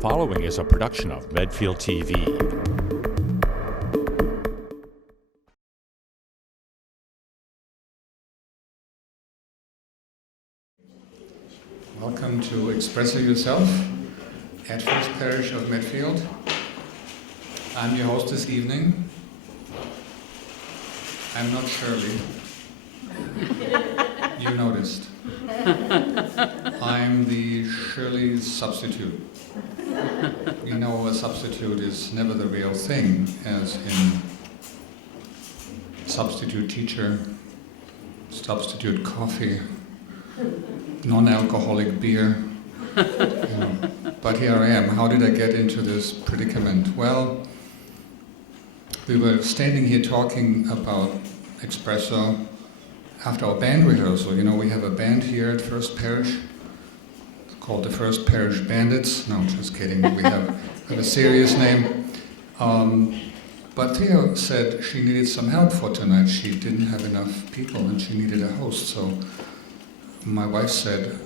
following is a production of Medfield TV. Welcome to Expresso Yourself at First Parish of Medfield. I'm your host this evening. I'm not Shirley. You noticed. I'm the Shirley's substitute. You know, a substitute is never the real thing, as in substitute teacher, substitute coffee, non-alcoholic beer. But here I am. How did I get into this predicament? Well, we were standing here talking about Expresso after our band rehearsal. You know, we have a band here at First Parish called the First Parish Bandits. No, just kidding. We have a serious name. But Thea said she needed some help for tonight. She didn't have enough people and she needed a host. So my wife said,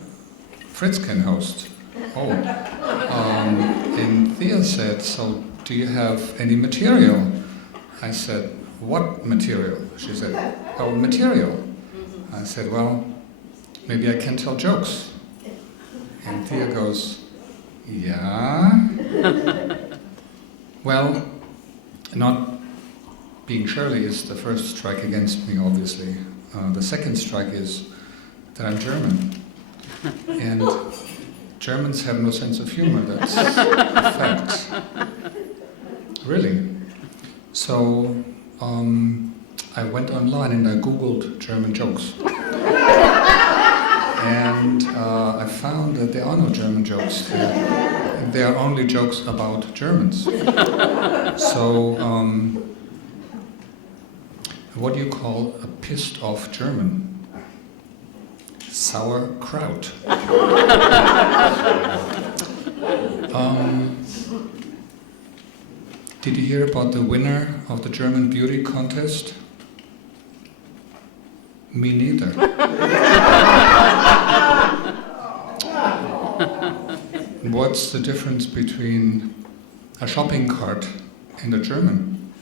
Fritz can host. Oh. And Thea said, so do you have any material? I said, what material? She said, oh, material. I said, well, maybe I can tell jokes. And Thea goes, yeah? Well, not being Shirley is the first strike against me, obviously. The second strike is that I'm German. And Germans have no sense of humor, that's a fact. Really. So I went online and I Googled German jokes. And I found that there are no German jokes. There are only jokes about Germans. So what do you call a pissed off German? Sauerkraut. Did you hear about the winner of the German beauty contest? Me neither. What's the difference between a shopping cart and a German?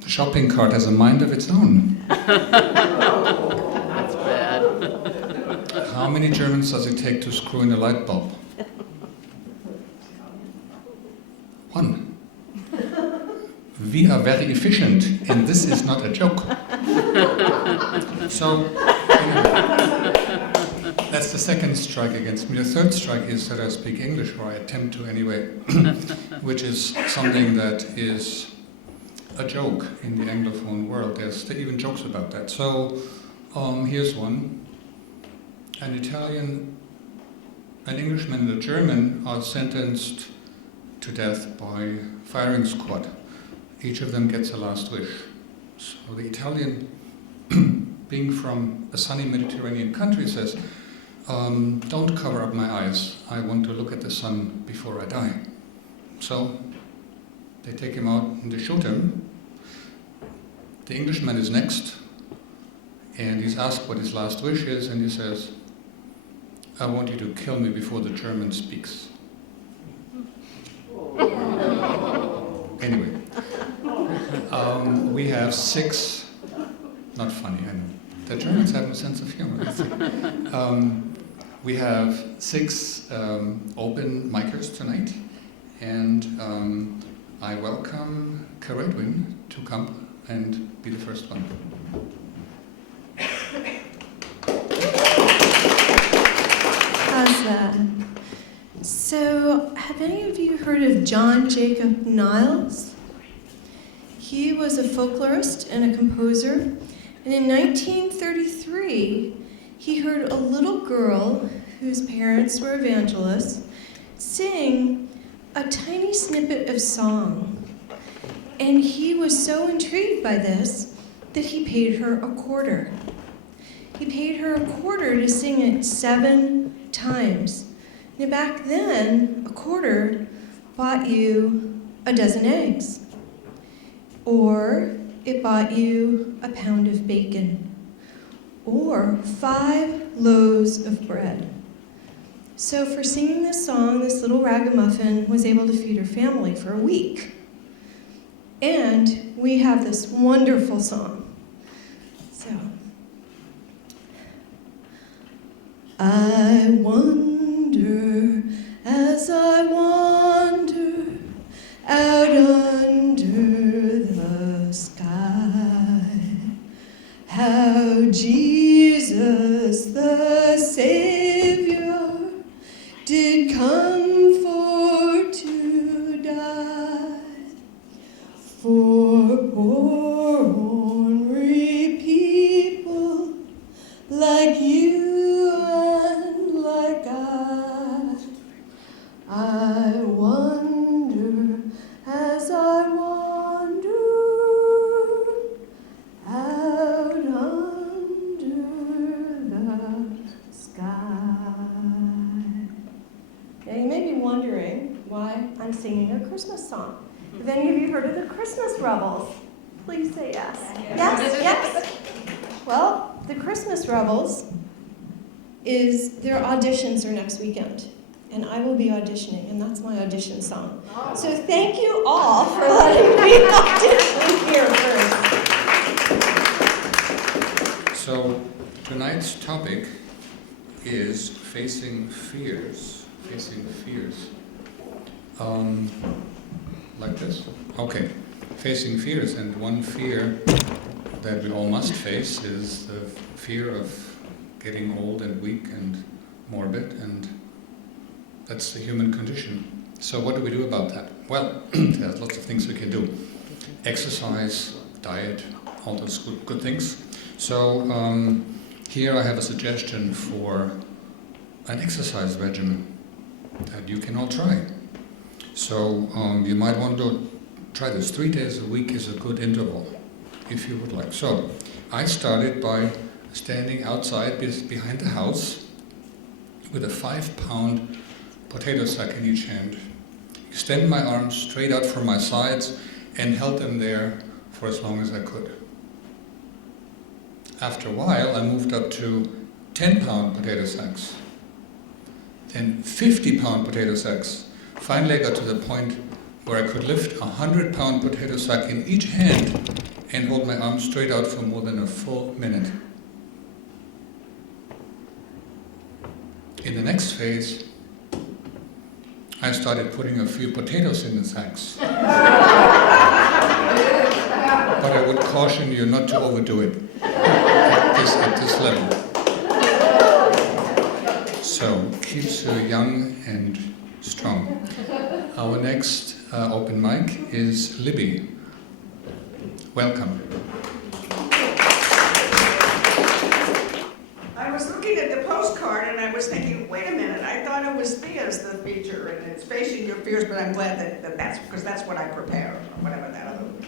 The shopping cart has a mind of its own. That's bad. How many Germans does it take to screw in a light bulb? One. We are very efficient, and this is not a joke. So, that's the second strike against me. The third strike is that I speak English, or I attempt to anyway, which is something that is a joke in the Anglophone world. There's even jokes about that. So, here's one. An Italian, an Englishman and a German are sentenced to death by firing squad. Each of them gets a last wish. So the Italian, being from a sunny Mediterranean country, says, don't cover up my eyes. I want to look at the sun before I die. So they take him out and they shoot him. The Englishman is next, and he's asked what his last wish is, and he says, I want you to kill me before the German speaks. Anyway, we have 6, not funny, I know. The Germans have a sense of humor. We have 6 open micers tonight, and I welcome Karedwin to come and be the first one. How's that? So, have any of you heard of John Jacob Niles? He was a folklorist and a composer, and in 1933, he heard a little girl whose parents were evangelists sing a tiny snippet of song. And he was so intrigued by this that he paid her a quarter. He paid her a quarter to sing it 7 times. Now back then, a quarter bought you a dozen eggs, or it bought you a pound of bacon, or 5 loaves of bread. So for singing this song, this little ragamuffin was able to feed her family for a week. And we have this wonderful song. So, I wonder as I wander out under the sky, how Jesus the Savior did come for to die for poor ornery people like you and like I wonder as I wander out under the sky. Now you may be wondering why I'm singing a Christmas song. Have any of you heard of the Christmas Rebels? Please say yes. Yes, yes. Well, the Christmas Rebels their auditions are next weekend. And I will be auditioning, and that's my audition song. Oh. So thank you all for letting me audition here first. So tonight's topic is facing fears. Facing fears. Like this? Okay. Facing fears, and one fear that we all must face is the fear of getting old and weak and morbid, and that's the human condition. So what do we do about that? Well, there's lots of things we can do. Exercise, diet, all those good things. So here I have a suggestion for an exercise regimen that you can all try. So you might want to try this. 3 days a week is a good interval, if you would like. So I started by standing outside behind the house with a 5-pound potato sack in each hand, extend my arms straight out from my sides, and held them there for as long as I could. After a while, I moved up to 10-pound potato sacks, then 50-pound potato sacks. Finally, I got to the point where I could lift a 100-pound potato sack in each hand and hold my arms straight out for more than a full minute. In the next phase, I started putting a few potatoes in the sacks. But I would caution you not to overdo it at this level. So, keeps you young and strong. Our next open mic is Libby. Welcome. I was looking at the postcard and I was thinking, wait a minute, I thought it was Thea's the feature and it's Facing Your Fears, but I'm glad that that's, because that's what I prepared, or whatever that other one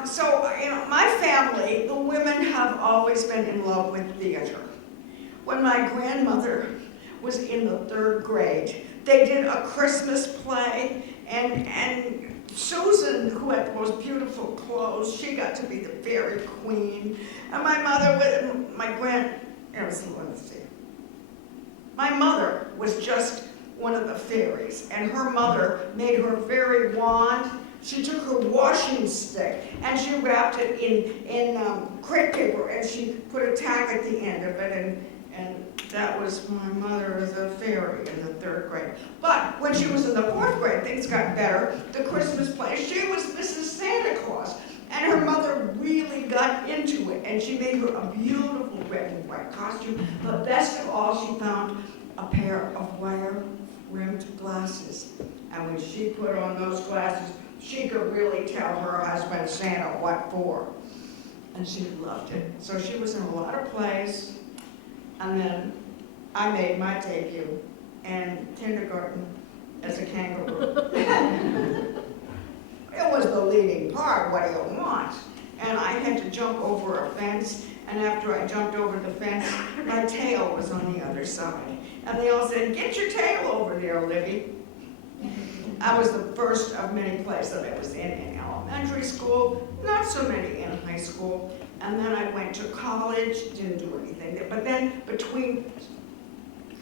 was. So, my family, the women have always been in love with theater. When my grandmother was in the 3rd grade, they did a Christmas play, and Susan, who had the most beautiful clothes, she got to be the fairy queen. And my mother, my mother was just one of the fairies, and her mother made her fairy wand. She took her washing stick and she wrapped it in crepe paper, and she put a tag at the end of it, and that was my mother as a fairy in the 3rd grade. But when she was in the 4th grade, things got better. The Christmas play, she was Mrs. Santa Claus, and her mother really got into it, and she made her a beautiful red and white costume. But best of all, she found a pair of wire-rimmed glasses. And when she put on those glasses, she could really tell her husband Santa what for. And she loved it. So she was in a lot of plays. And then I made my debut in kindergarten as a kangaroo. It was the leading part, what do you want? And I had to jump over a fence, and after I jumped over the fence, my tail was on the other side. And they all said, "Get your tail over there, Libby." I was the first of many plays that I was in elementary school, not so many in high school. And then I went to college, didn't do anything. But then between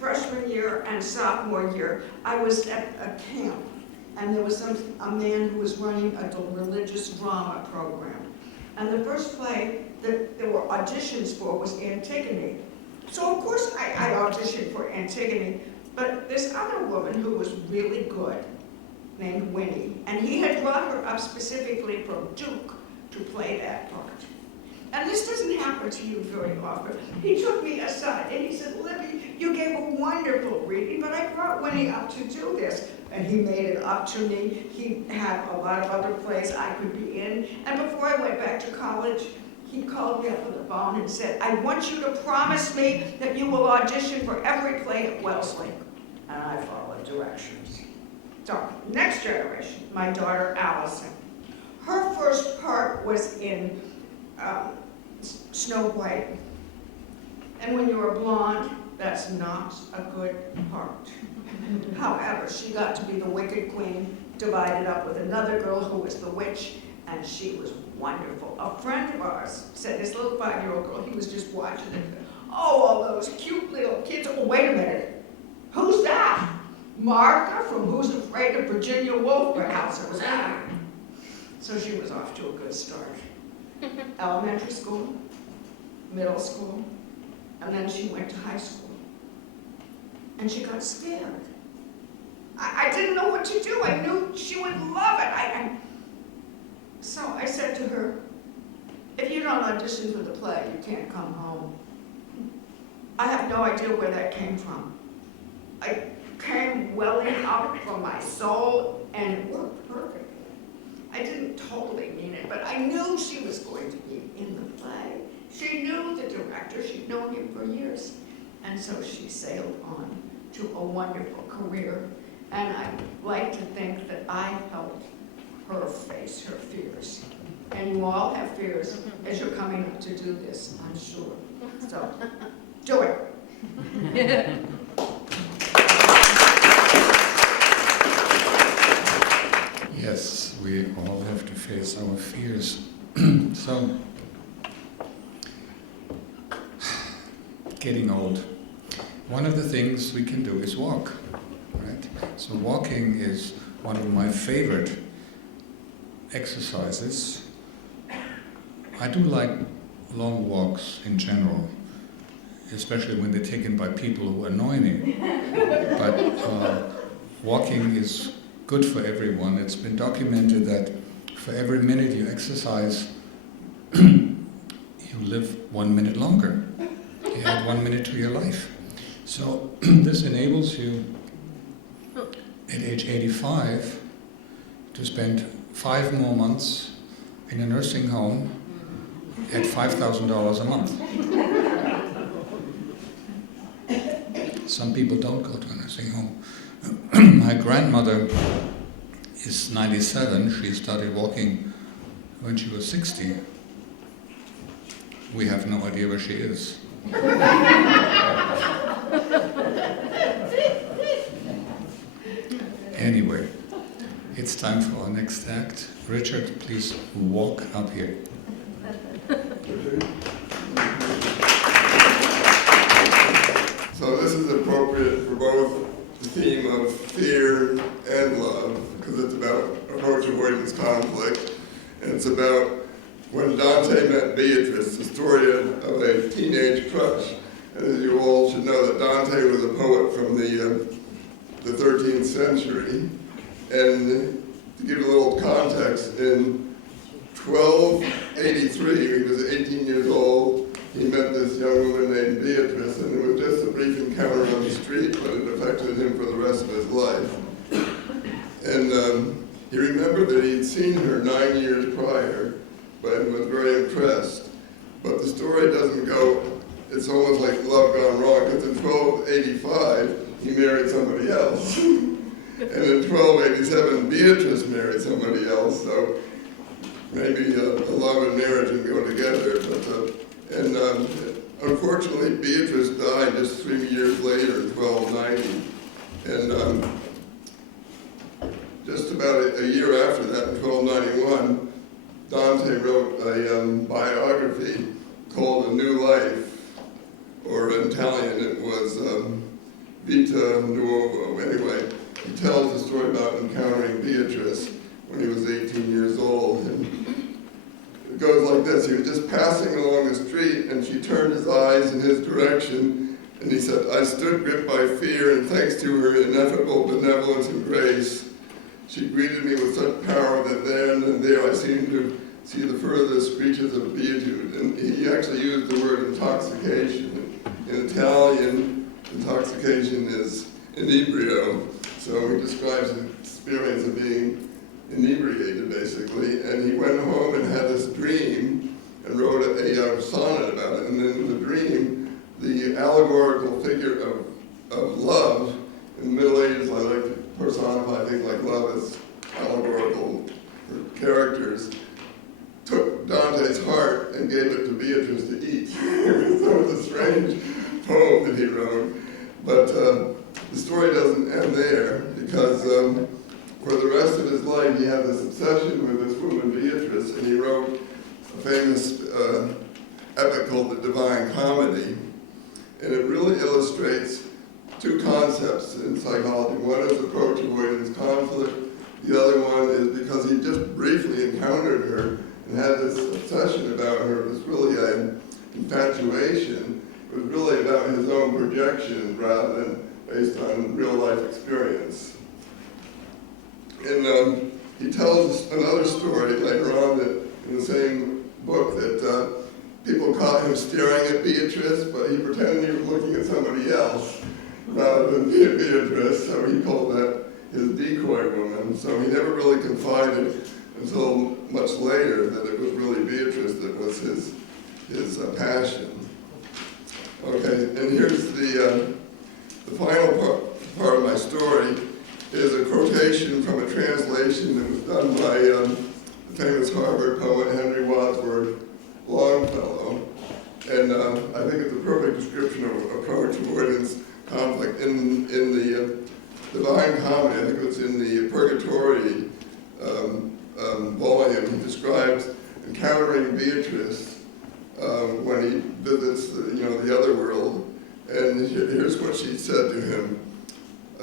freshman year and sophomore year, I was at a camp, and there was a man who was running a religious drama program. And the first play that there were auditions for was Antigone. So of course I auditioned for Antigone, but this other woman who was really good, named Winnie, and he had brought her up specifically from Duke to play that part. And this doesn't happen to you very often. He took me aside and he said, "Libby, you gave a wonderful reading, but I brought Winnie up to do this." And he made it up to me. He had a lot of other plays I could be in. And before I went back to college, he called me up on the phone and said, "I want you to promise me that you will audition for every play at Wellesley." And I followed directions. So, next generation, my daughter Allison. Her first part was in Snow White. And when you're blonde, that's not a good part. However, she got to be the Wicked Queen, divided up with another girl who was the witch, and she was wonderful. A friend of ours said, this little 5-year-old girl, he was just watching it. "Oh, all those cute little kids." "Oh, wait a minute. Who's that?" "Martha from Who's Afraid of Virginia Woolf." Perhaps it was that. So she was off to a good start. Elementary school, middle school, and then she went to high school. And she got scared. I didn't know what to do. I knew she would love it. So I said to her, "If you don't audition for the play, you can't come home." I have no idea where that came from. I came welling up from my soul, and it worked perfectly. I didn't totally mean it, but I knew she was going to be in the play. She knew the director. She'd known him for years. And so she sailed on to a wonderful career. And I like to think that I helped her face her fears. And you all have fears as you're coming up to do this, I'm sure. So, do it. Yes, we all have to face our fears. So, getting old. One of the things we can do is walk, right? So walking is one of my favorite exercises. I do like long walks in general, especially when they're taken by people who annoy me. But walking is good for everyone. It's been documented that for every minute you exercise, you live 1 minute longer. You add 1 minute to your life. So this enables you at age 85 to spend 5 more months in a nursing home at $5,000 a month. Some people don't go to a nursing home. My grandmother is 97. She started walking when she was 60. We have no idea where she is. Anyway, it's time for our next act. Richard, please walk up here. So this is appropriate for both the theme of fear and love, because it's about approach avoidance conflict. And it's about when Dante met Beatrice, the story of a teenage crush. And as you all should know, that Dante was a poet from the 13th century. And to give you a little context, in 1283, he was 18 years old. He met this young woman named Beatrice, and it was just a brief encounter on the street, but it affected him for the rest of his life. And he remembered that he'd seen her 9 years prior, but was very impressed. But the story doesn't go, it's almost like love gone wrong, because in 1285, he married somebody else. And in 1287, Beatrice married somebody else, so maybe love and marriage can go together. But, unfortunately, Beatrice died just 3 years later, in 1290. And just about a year after that, in 1291, Dante wrote a biography called A New Life, or in Italian it was Vita Nuovo. Anyway, he tells a story about encountering Beatrice when he was 18 years old. And it goes like this. He was just passing along the street, and she turned his eyes in his direction, and he said, "I stood gripped by fear, and thanks to her ineffable benevolence and grace, she greeted me with such power that then and there I seemed to see the furthest reaches of beatitude." And he actually used the word intoxication. In Italian, intoxication is inebrio, so he describes the experience of being inebriated, basically. And he went home and had this dream and wrote a sonnet about it. And in the dream, the allegorical figure of love, in the Middle Ages, I like to personify things like love as allegorical characters, took Dante's heart and gave it to Beatrice to eat. So it's a strange poem that he wrote. But the story doesn't end there, because for the rest of his life he had this obsession with this woman Beatrice, and he wrote a famous epic called The Divine Comedy. And it really illustrates two concepts in psychology. One is approach avoidance conflict. The other one is because he just briefly encountered her and had this obsession about her. It was really an infatuation. It was really about his own projection rather than based on real life experience. And he tells another story later on that in the same book that people caught him staring at Beatrice, but he pretended he was looking at somebody else rather than Beatrice, so he called that his decoy woman. So he never really confided until much later that it was really Beatrice that was his passion. Okay, and here's the final part of my story is a quotation from a translation that was done by the famous Harvard poet Henry Wadsworth Longfellow. And I think it's a perfect description of approach avoidance conflict. In the Divine Comedy, I think it's in the Purgatory volume, he describes encountering Beatrice when he visits the other world. And here's what she said to him.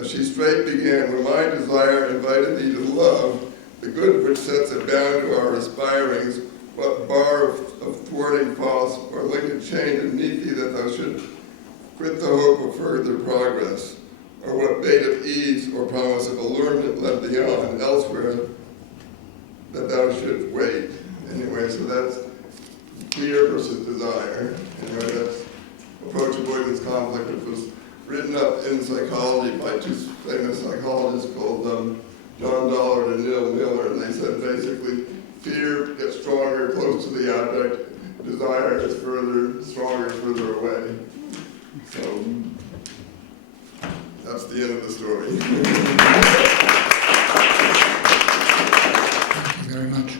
She straight began, "When my desire invited thee to love, the good which sets a bound to our aspirings, what bar of thwarting false or linked chain beneath thee that thou should quit the hope of further progress, or what bait of ease or promise of allurement led thee on elsewhere that thou shouldst wait." Anyway, so that's fear versus desire. Anyway, that's approach avoidance conflict, which was written up in psychology by two famous psychologists called John Dollard and Neil Miller, and they said basically fear gets stronger close to the object, desire is stronger further away. So that's the end of the story. Thank you very much.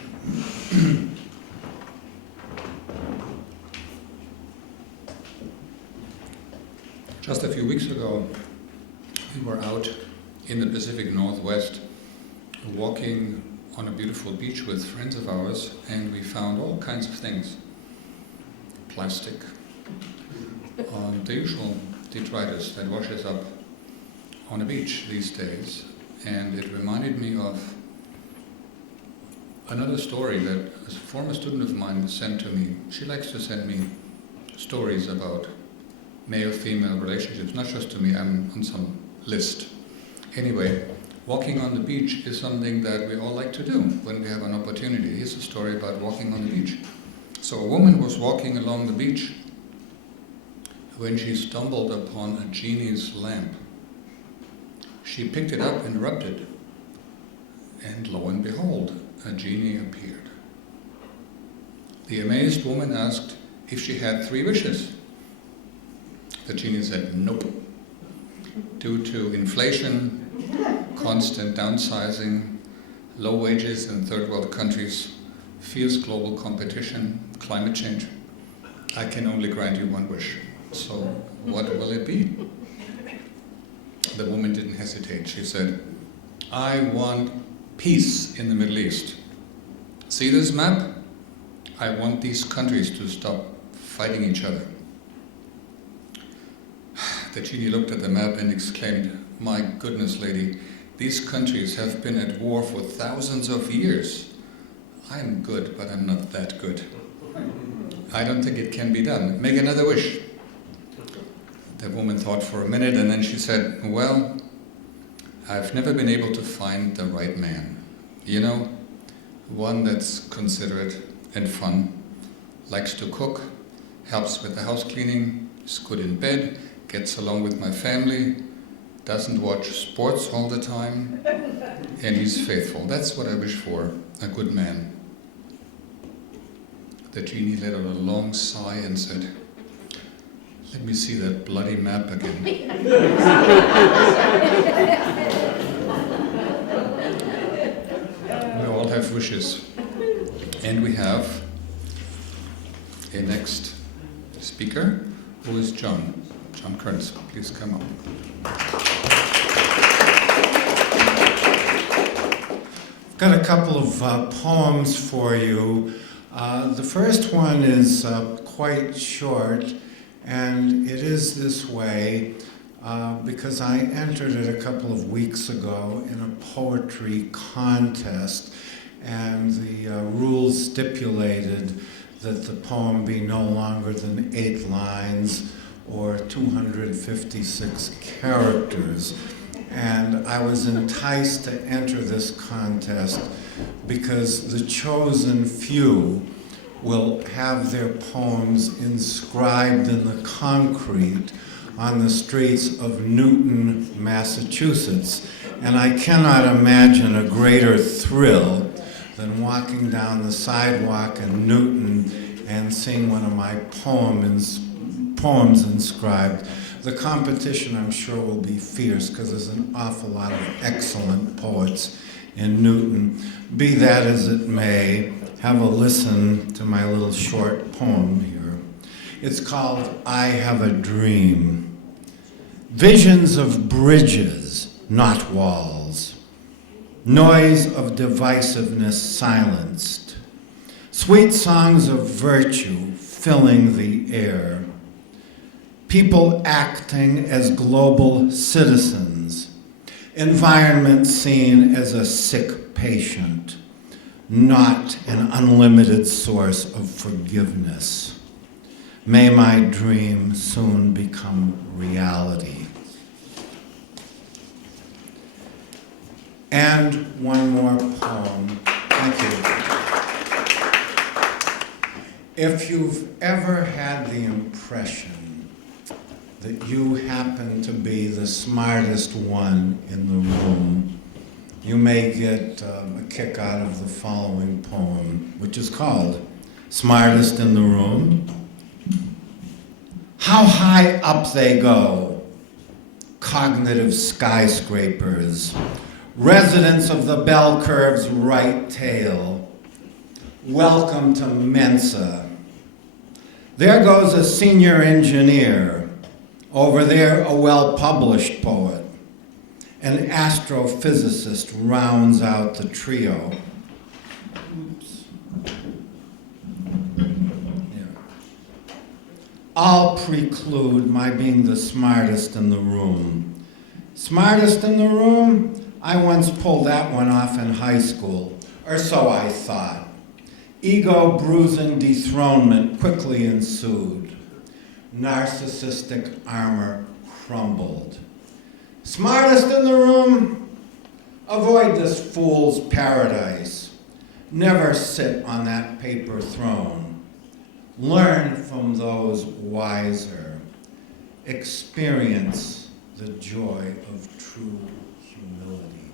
Just a few weeks ago, we were out in the Pacific Northwest walking on a beautiful beach with friends of ours, and we found all kinds of things. Plastic, the usual detritus that washes up on a beach these days. And it reminded me of another story that a former student of mine sent to me. She likes to send me stories about male-female relationships, not just to me, I'm on some list. Anyway, walking on the beach is something that we all like to do when we have an opportunity. Here's a story about walking on the beach. So a woman was walking along the beach when she stumbled upon a genie's lamp. She picked it up and rubbed it, and lo and behold, a genie appeared. The amazed woman asked if she had 3 wishes. The genie said, nope. Due to inflation, constant downsizing, low wages in third world countries, fierce global competition, climate change, I can only grant you 1 wish. So what will it be? The woman didn't hesitate. She said, I want peace in the Middle East. See this map? I want these countries to stop fighting each other. the genie looked at the map and exclaimed, "My goodness, lady, these countries have been at war for thousands of years. I'm good, but I'm not that good. I don't think it can be done. Make another wish." The woman thought for a minute and then she said, "Well, I've never been able to find the right man. You know, one that's considerate and fun, likes to cook, helps with the house cleaning, is good in bed, gets along with my family, doesn't watch sports all the time, and he's faithful. That's what I wish for, a good man." The genie let out a long sigh and said, "Let me see that bloody map again." We all have wishes. And we have a next speaker, who is John Kearns. Please come up. I've got a couple of poems for you. The first one is quite short, and it is this way because I entered it a couple of weeks ago in a poetry contest, and the rules stipulated that the poem be no longer than 8 lines or 256 characters. And I was enticed to enter this contest because the chosen few will have their poems inscribed in the concrete on the streets of Newton, Massachusetts. And I cannot imagine a greater thrill than walking down the sidewalk in Newton and seeing one of my poems inscribed. The competition, I'm sure, will be fierce because there's an awful lot of excellent poets in Newton. Be that as it may, have a listen to my little short poem here. It's called "I Have a Dream." Visions of bridges, not walls. Noise of divisiveness silenced. Sweet songs of virtue filling the air. People acting as global citizens. Environment seen as a sick patient, not an unlimited source of forgiveness. May my dream soon become reality. And one more poem. Thank you. If you've ever had the impression that you happen to be the smartest one in the room, you may get a kick out of the following poem, which is called "Smartest in the Room." How high up they go, cognitive skyscrapers, residents of the bell curve's right tail. Welcome to Mensa. There goes a senior engineer, over there a well-published poet. An astrophysicist rounds out the trio. Oops. Yeah. I'll preclude my being the smartest in the room. Smartest in the room? I once pulled that one off in high school, or so I thought. Ego-bruising dethronement quickly ensued. Narcissistic armor crumbled. Smartest in the room? Avoid this fool's paradise. Never sit on that paper throne. Learn from those wiser. Experience the joy of true humility.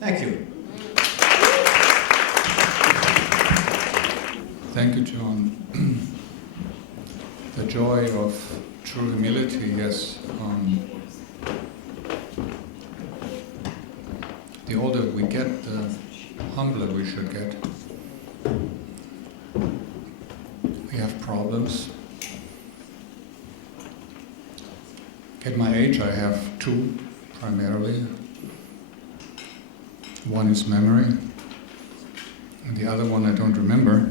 Thank you. Thank you, John. The joy of true humility, yes. The older we get, the humbler we should get. We have problems. At my age, I have 2 primarily. One is memory, and the other one I don't remember.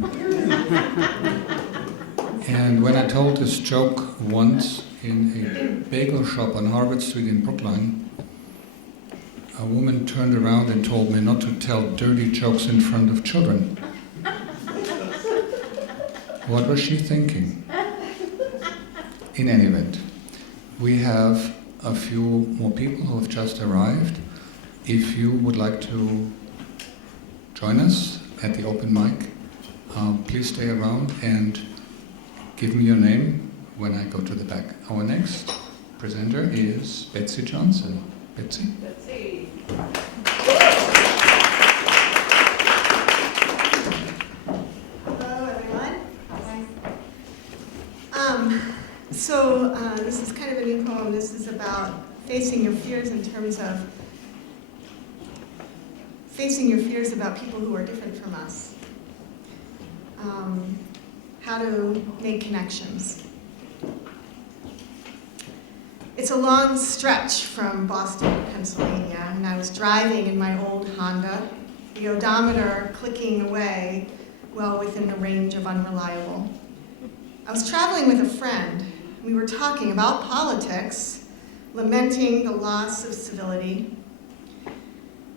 And when I told this joke once in a bagel shop on Harvard Street in Brookline, a woman turned around and told me not to tell dirty jokes in front of children. What was she thinking? In any event, we have a few more people who have just arrived. If you would like to join us at the open mic, please stay around and give me your name when I go to the back. Our next presenter is Betsy Johnson. Betsy? Betsy. Hello, everyone. This is kind of a new poem. This is about facing your fears in terms of facing your fears about people who are different from us. How to make connections. It's a long stretch from Boston to Pennsylvania, and I was driving in my old Honda, the odometer clicking away well within the range of unreliable. I was traveling with a friend. We were talking about politics, lamenting the loss of civility,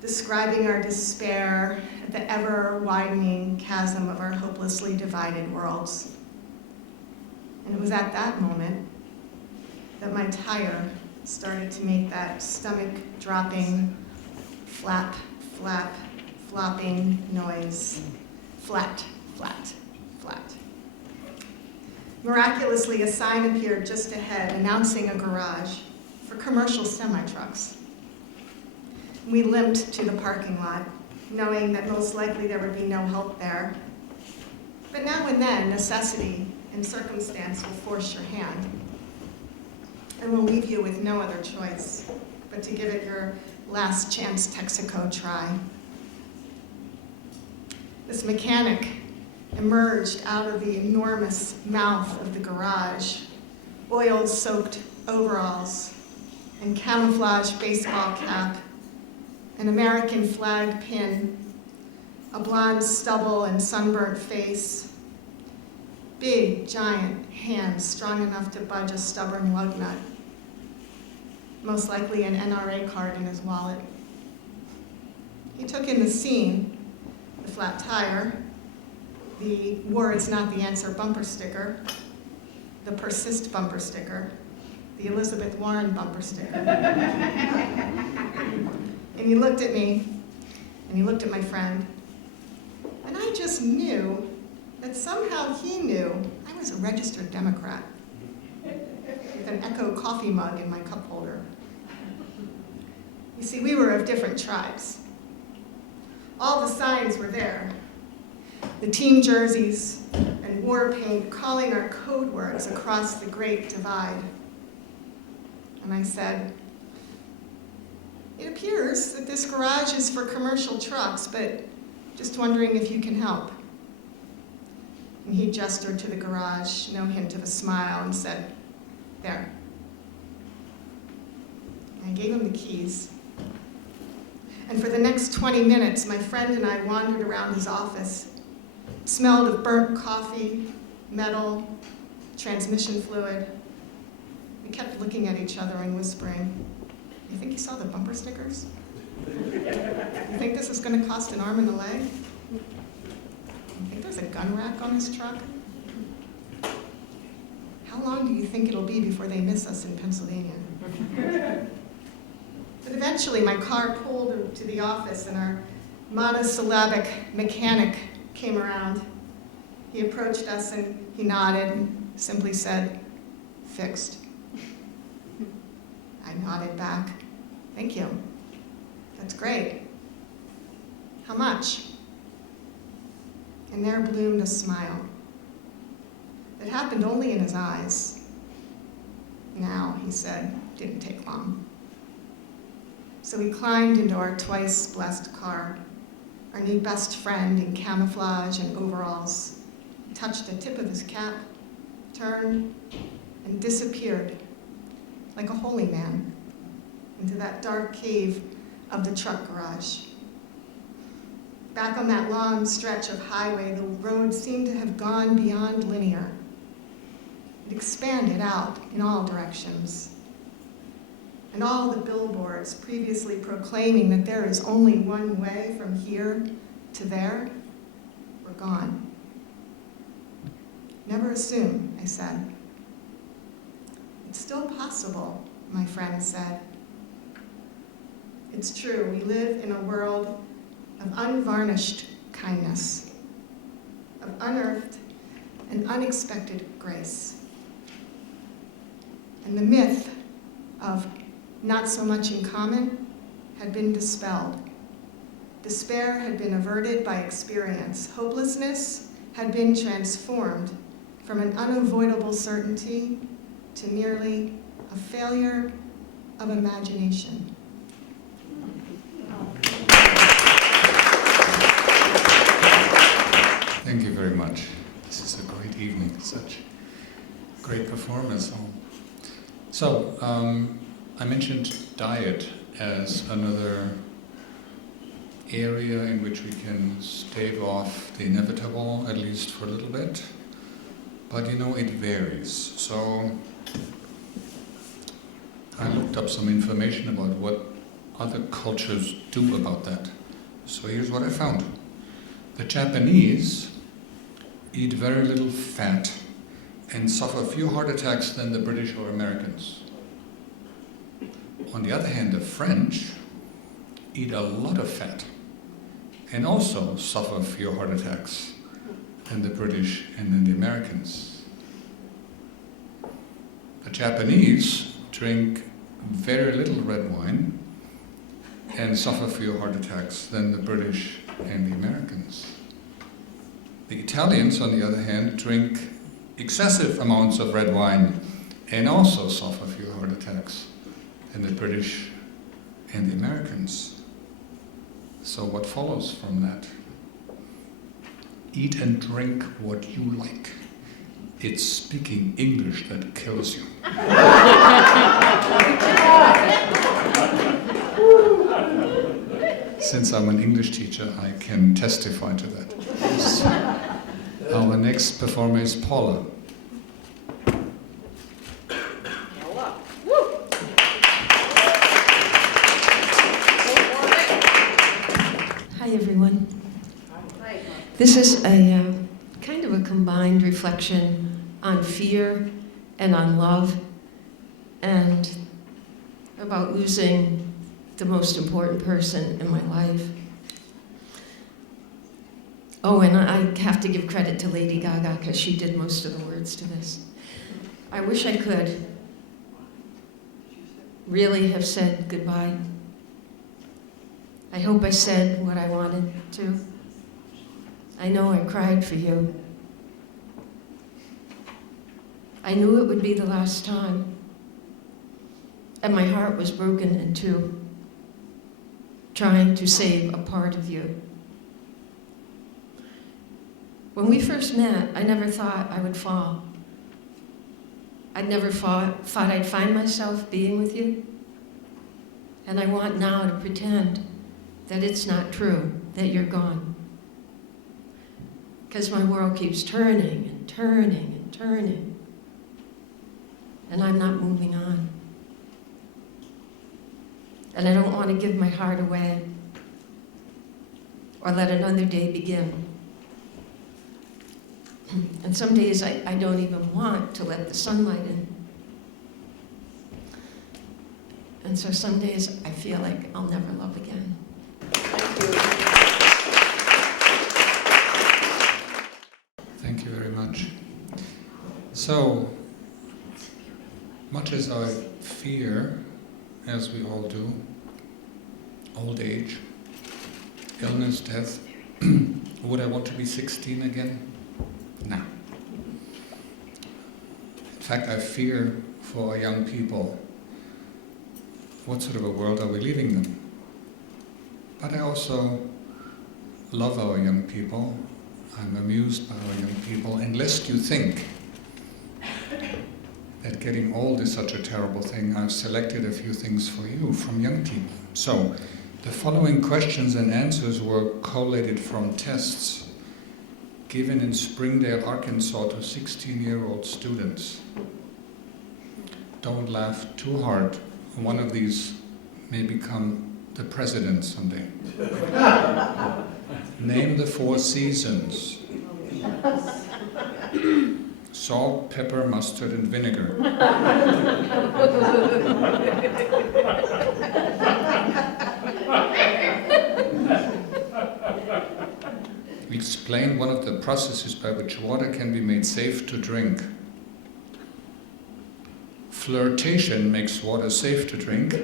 describing our despair at the ever-widening chasm of our hopelessly divided worlds. And it was at that moment that my tire started to make that stomach-dropping, flap, flap, flopping noise. Flat, flat, flat. Miraculously, a sign appeared just ahead announcing a garage for commercial semi-trucks. We limped to the parking lot, knowing that most likely there would be no help there. But now and then, necessity and circumstance will force your hand and will leave you with no other choice but to give it your last chance Texaco try. This mechanic emerged out of the enormous mouth of the garage, oil-soaked overalls and camouflage baseball cap, an American flag pin, a blonde stubble and sunburnt face, big, giant hands strong enough to budge a stubborn lug nut, most likely an NRA card in his wallet. He took in the scene, the flat tire, the "war is not the answer" bumper sticker, the persist bumper sticker, the Elizabeth Warren bumper sticker. And he looked at me, and he looked at my friend, and I just knew that somehow he knew I was a registered Democrat with an Echo coffee mug in my cup holder. You see, we were of different tribes. All the signs were there. The team jerseys and war paint calling our code words across the great divide. And I said, "It appears that this garage is for commercial trucks, but just wondering if you can help." And he gestured to the garage, no hint of a smile, and said, "There." I gave him the keys. And for the next 20 minutes, my friend and I wandered around his office, smelled of burnt coffee, metal, transmission fluid. We kept looking at each other and whispering, "You think you saw the bumper stickers? You think this is going to cost an arm and a leg? You think there's a gun rack on this truck? How long do you think it'll be before they miss us in Pennsylvania?" But eventually my car pulled to the office and our monosyllabic mechanic came around. He approached us and he nodded and simply said, "Fixed." I nodded back. "Thank you. That's great. How much?" And there bloomed a smile that happened only in his eyes. "Now," he said, "didn't take long." So we climbed into our twice-blessed car, our new best friend in camouflage and overalls. He touched the tip of his cap, turned, and disappeared like a holy man into that dark cave of the truck garage. Back on that long stretch of highway, the road seemed to have gone beyond linear. It expanded out in all directions. And all the billboards previously proclaiming that there is only one way from here to there were gone. Never assume, I said. It's still possible, my friend said. It's true, we live in a world of unvarnished kindness, of unearthed and unexpected grace. And the myth of not so much in common had been dispelled. Despair had been averted by experience. Hopelessness had been transformed from an unavoidable certainty to merely a failure of imagination. Thank you very much. This is a great evening, such great performance. So, I mentioned diet as another area in which we can stave off the inevitable, at least for a little bit. But you know, it varies. So I looked up some information about what other cultures do about that. So here's what I found. The Japanese eat very little fat and suffer fewer heart attacks than the British or Americans. On the other hand, the French eat a lot of fat and also suffer fewer heart attacks than the British and then the Americans. The Japanese drink very little red wine and suffer fewer heart attacks than the British and the Americans. The Italians, on the other hand, drink excessive amounts of red wine and also suffer fewer heart attacks than the British and the Americans. So what follows from that? Eat and drink what you like. It's speaking English that kills you. Since I'm an English teacher, I can testify to that. Our next performer is Paula. Hi, everyone. This is a kind of a combined reflection on fear and on love and about losing the most important person in my life. Oh, and I have to give credit to Lady Gaga because she did most of the words to this. I wish I could really have said goodbye. I hope I said what I wanted to. I know I cried for you. I knew it would be the last time. And my heart was broken in two, trying to save a part of you. When we first met, I never thought I would fall. I never thought I'd find myself being with you. And I want now to pretend that it's not true, that you're gone. Because my world keeps turning and turning and turning. And I'm not moving on. And I don't want to give my heart away or let another day begin. And some days I don't even want to let the sunlight in. And so some days I feel like I'll never love again. Thank you very much. So, much as I fear, as we all do, old age, illness, death, would I want to be 16 again? No. In fact, I fear for our young people. What sort of a world are we leaving them? But I also love our young people. I'm amused by our young people, and lest you think that getting old is such a terrible thing, I've selected a few things for you from young people. So, the following questions and answers were collated from tests given in Springdale, Arkansas to 16-year-old students. Don't laugh too hard. One of these may become the president someday. Name the 4 seasons. Salt, pepper, mustard, and vinegar. Explain one of the processes by which water can be made safe to drink. Flirtation makes water safe to drink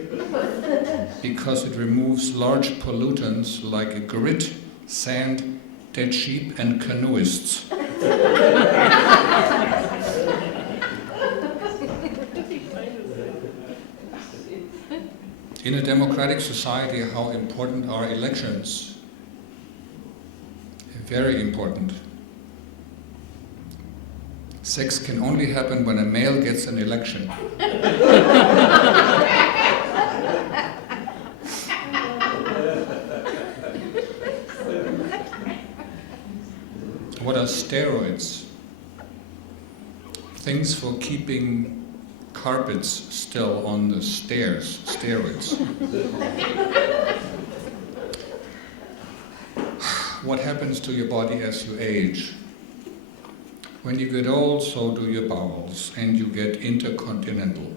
because it removes large pollutants like grit, sand, dead sheep, and canoeists. In a democratic society, how important are elections? Very important. Sex can only happen when a male gets an election. What are steroids? Things for keeping carpets still on the stairs. Steroids. What happens to your body as you age? When you get old, so do your bowels, and you get intercontinental.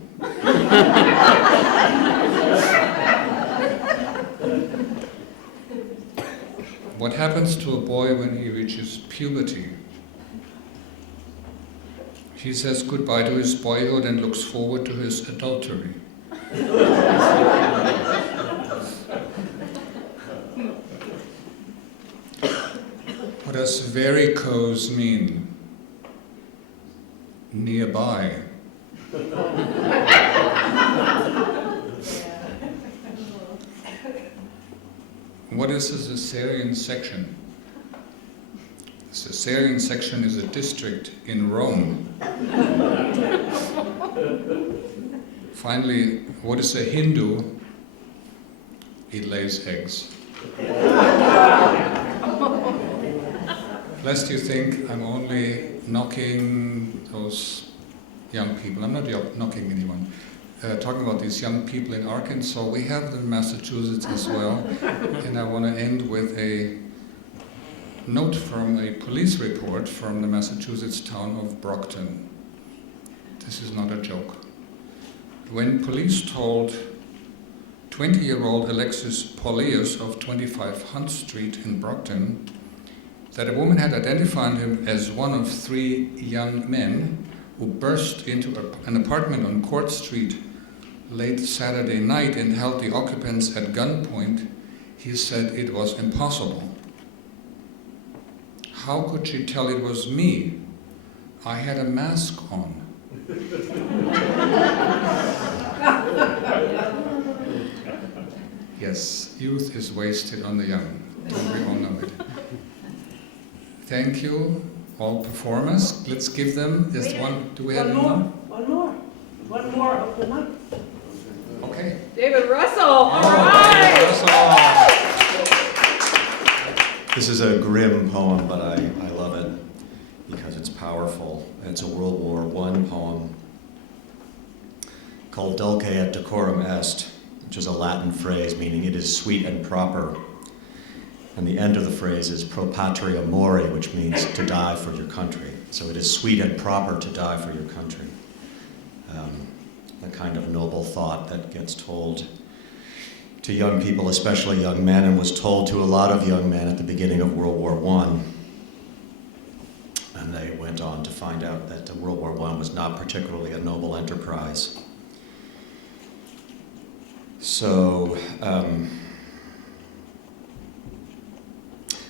What happens to a boy when he reaches puberty? He says goodbye to his boyhood and looks forward to his adultery. What does varicose mean? Nearby. What is a cesarean section? A cesarean section is a district in Rome. Finally, what is a Hindu? It lays eggs. Lest you think I'm only knocking those young people. I'm not knocking anyone. Talking about these young people in Arkansas, we have them in Massachusetts as well. And I want to end with a note from a police report from the Massachusetts town of Brockton. This is not a joke. When police told 20-year-old Alexis Paulius of 25 Hunt Street in Brockton that a woman had identified him as one of 3 young men who burst into an apartment on Court Street late Saturday night and held the occupants at gunpoint, he said it was impossible. How could she tell it was me? I had a mask on. Yes, youth is wasted on the young. We all know it. Thank you, all performers. Let's give them just one. Do we have any more? One more of the night. Okay. David Russell, all right. David Russell. This is a grim poem, but I love it because it's powerful. It's a World War I poem called Dulce et decorum est, which is a Latin phrase meaning it is sweet and proper. And the end of the phrase is pro patria more, which means to die for your country. So it is sweet and proper to die for your country. The kind of noble thought that gets told to young people, especially young men, and was told to a lot of young men at the beginning of World War I. And they went on to find out that World War I was not particularly a noble enterprise. So,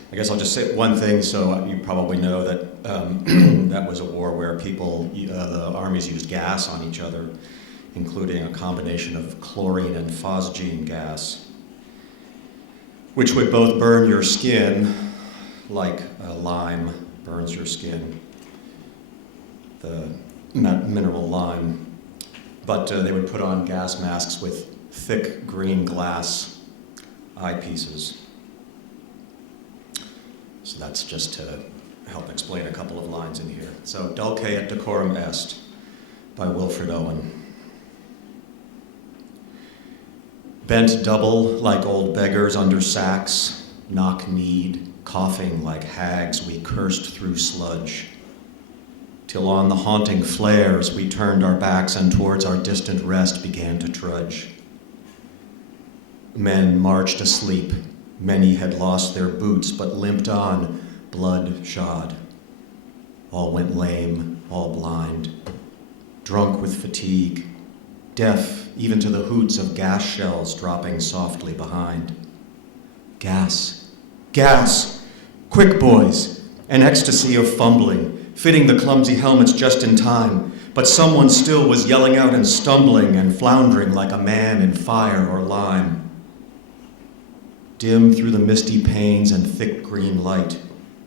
I guess I'll just say one thing. So you probably know that that was a war where people, the armies used gas on each other, including a combination of chlorine and phosgene gas, which would both burn your skin, like lime burns your skin, the mineral lime. But they would put on gas masks with thick green glass eyepieces. So that's just to help explain a couple of lines in here. So, Dulce et decorum est by Wilfred Owen. Bent double like old beggars under sacks, knock-kneed, coughing like hags, we cursed through sludge, till on the haunting flares we turned our backs and towards our distant rest began to trudge. Men marched asleep, many had lost their boots but limped on, blood-shod. All went lame, all blind, drunk with fatigue, deaf even to the hoots of gas shells dropping softly behind. Gas, gas, quick boys, an ecstasy of fumbling, fitting the clumsy helmets just in time, but someone still was yelling out and stumbling and floundering like a man in fire or lime. Dim through the misty panes and thick green light,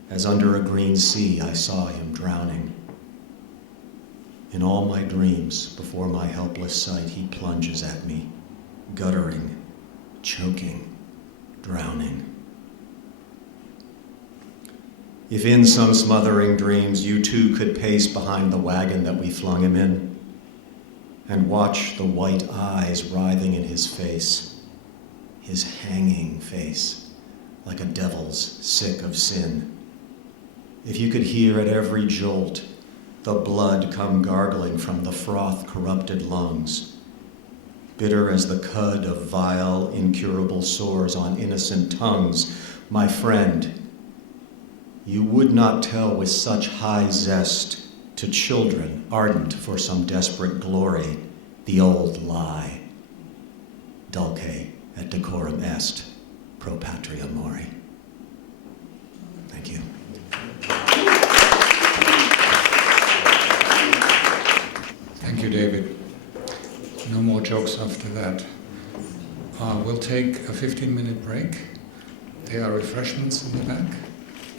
as under a green sea I saw him drowning. In all my dreams, before my helpless sight, he plunges at me, guttering, choking, drowning. If in some smothering dreams you too could pace behind the wagon that we flung him in, and watch the white eyes writhing in his face, his hanging face, like a devil's sick of sin. If you could hear at every jolt the blood come gargling from the froth-corrupted lungs, bitter as the cud of vile, incurable sores on innocent tongues, my friend, you would not tell with such high zest to children ardent for some desperate glory the old lie. Dulce et decorum est, pro patria mori. Thank you. Thank you, David. No more jokes after that. We'll take a 15-minute break. There are refreshments in the back.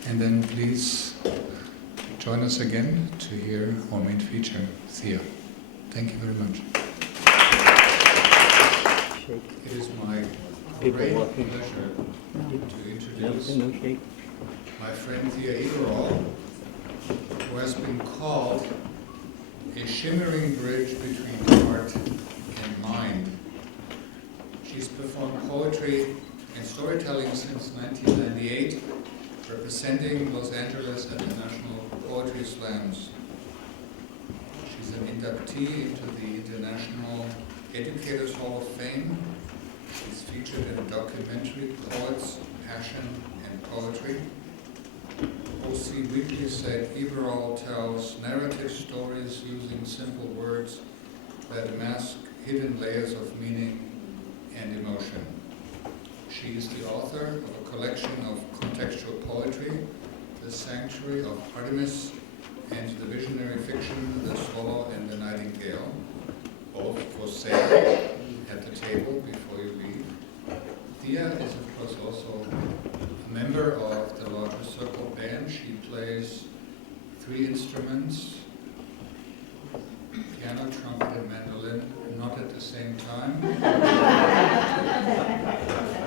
And then please join us again to hear our main feature, Thea. Thank you very much. It is my great pleasure to introduce my friend Thea Iberall, who has been called a shimmering bridge between heart and mind. She's performed poetry and storytelling since 1998, representing Los Angeles at the National Poetry Slams. She's an inductee into the International Educators Hall of Fame. She's featured in a documentary, Poets, Passion, and Poetry. OC Weekly said Iberall tells narrative stories using simple words that mask hidden layers of meaning and emotion. She is the author of a collection of contextual poetry, The Sanctuary of Artemis, and the visionary fiction, The Swallow and the Nightingale, both for sale at the table before you leave. Thea is, of course, also a member of the Larger Circle Band. She plays 3 instruments, piano, trumpet, and mandolin, not at the same time.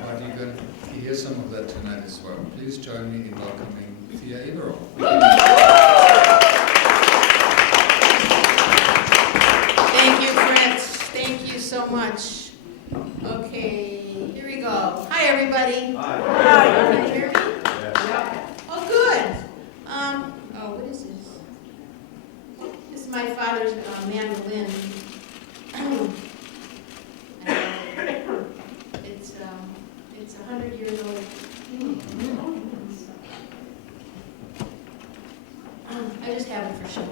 But you're going to hear some of that tonight as well. Please join me in welcoming Thea Iberall. Thank you, Fritz. Thank you so much. Okay, here we go. Hi, everybody. Hi. Can you hear me? Yeah. Oh, good. What is this? This is my father's mandolin. It's 100 years old. I just have it for show.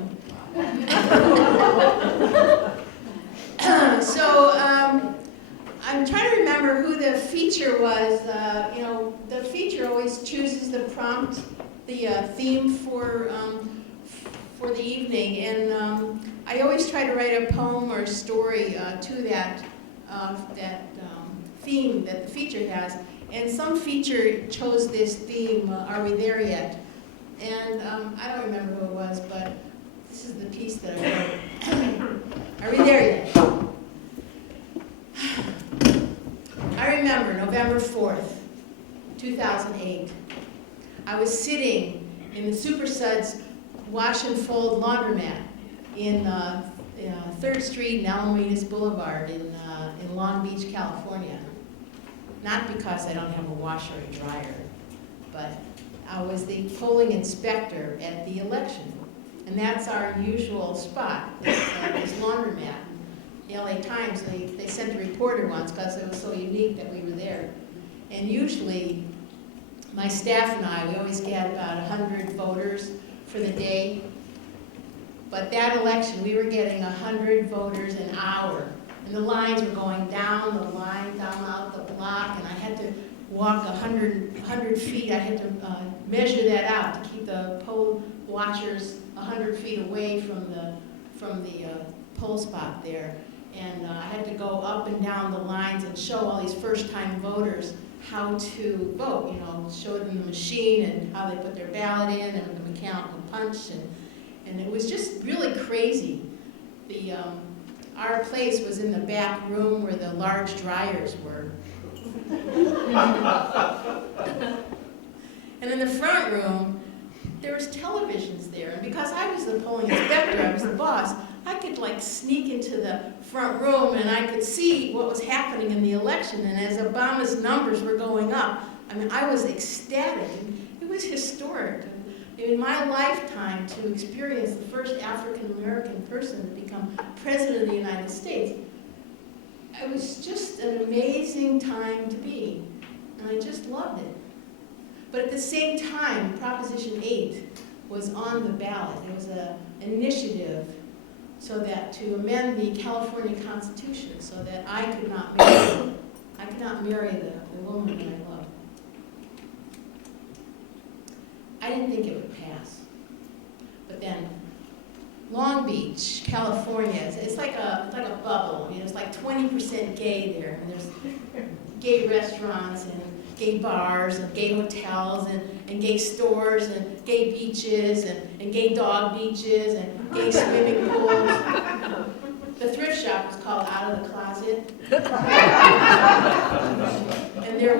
So I'm trying to remember who the feature was. The feature always chooses the prompt, the theme for the evening, and I always try to write a poem or a story to that theme that the feature has. And some feature chose this theme, Are We There Yet? And I don't remember who it was, but this is the piece that I wrote. Are we there yet? I remember November 4th, 2008. I was sitting in the Super Suds wash and fold laundromat in 3rd Street and Alamedas Boulevard in Long Beach, California. Not because I don't have a washer or dryer, but I was the polling inspector at the election. And that's our usual spot, this laundromat. The LA Times, they sent a reporter once because it was so unique that we were there. And usually, my staff and I, we always get about 100 voters for the day. But that election, we were getting 100 voters an hour. And the lines were going down the line, down out the block, and I had to walk 100 feet. I had to measure that out to keep the poll watchers 100 feet away from the poll spot there. And I had to go up and down the lines and show all these first-time voters how to vote, you know, show them the machine and how they put their ballot in and the mechanical punch. And it was just really crazy. Our place was in the back room where the large dryers were. And in the front room, there was televisions there. And because I was the polling inspector, I was the boss, I could like sneak into the front room and I could see what was happening in the election. And as Obama's numbers were going up, I mean, I was ecstatic. It was historic. In my lifetime, to experience the first African-American person to become president of the United States, it was just an amazing time to be. And I just loved it. But at the same time, Proposition 8 was on the ballot. It was an initiative so that to amend the California Constitution so that I could not marry the woman that I loved. I didn't think it would pass. But then Long Beach, California, it's like a bubble. You know, it's like 20% gay there. And there's gay restaurants and gay bars and gay hotels and gay stores and gay beaches and gay dog beaches and gay swimming pools. The thrift shop was called Out of the Closet. And there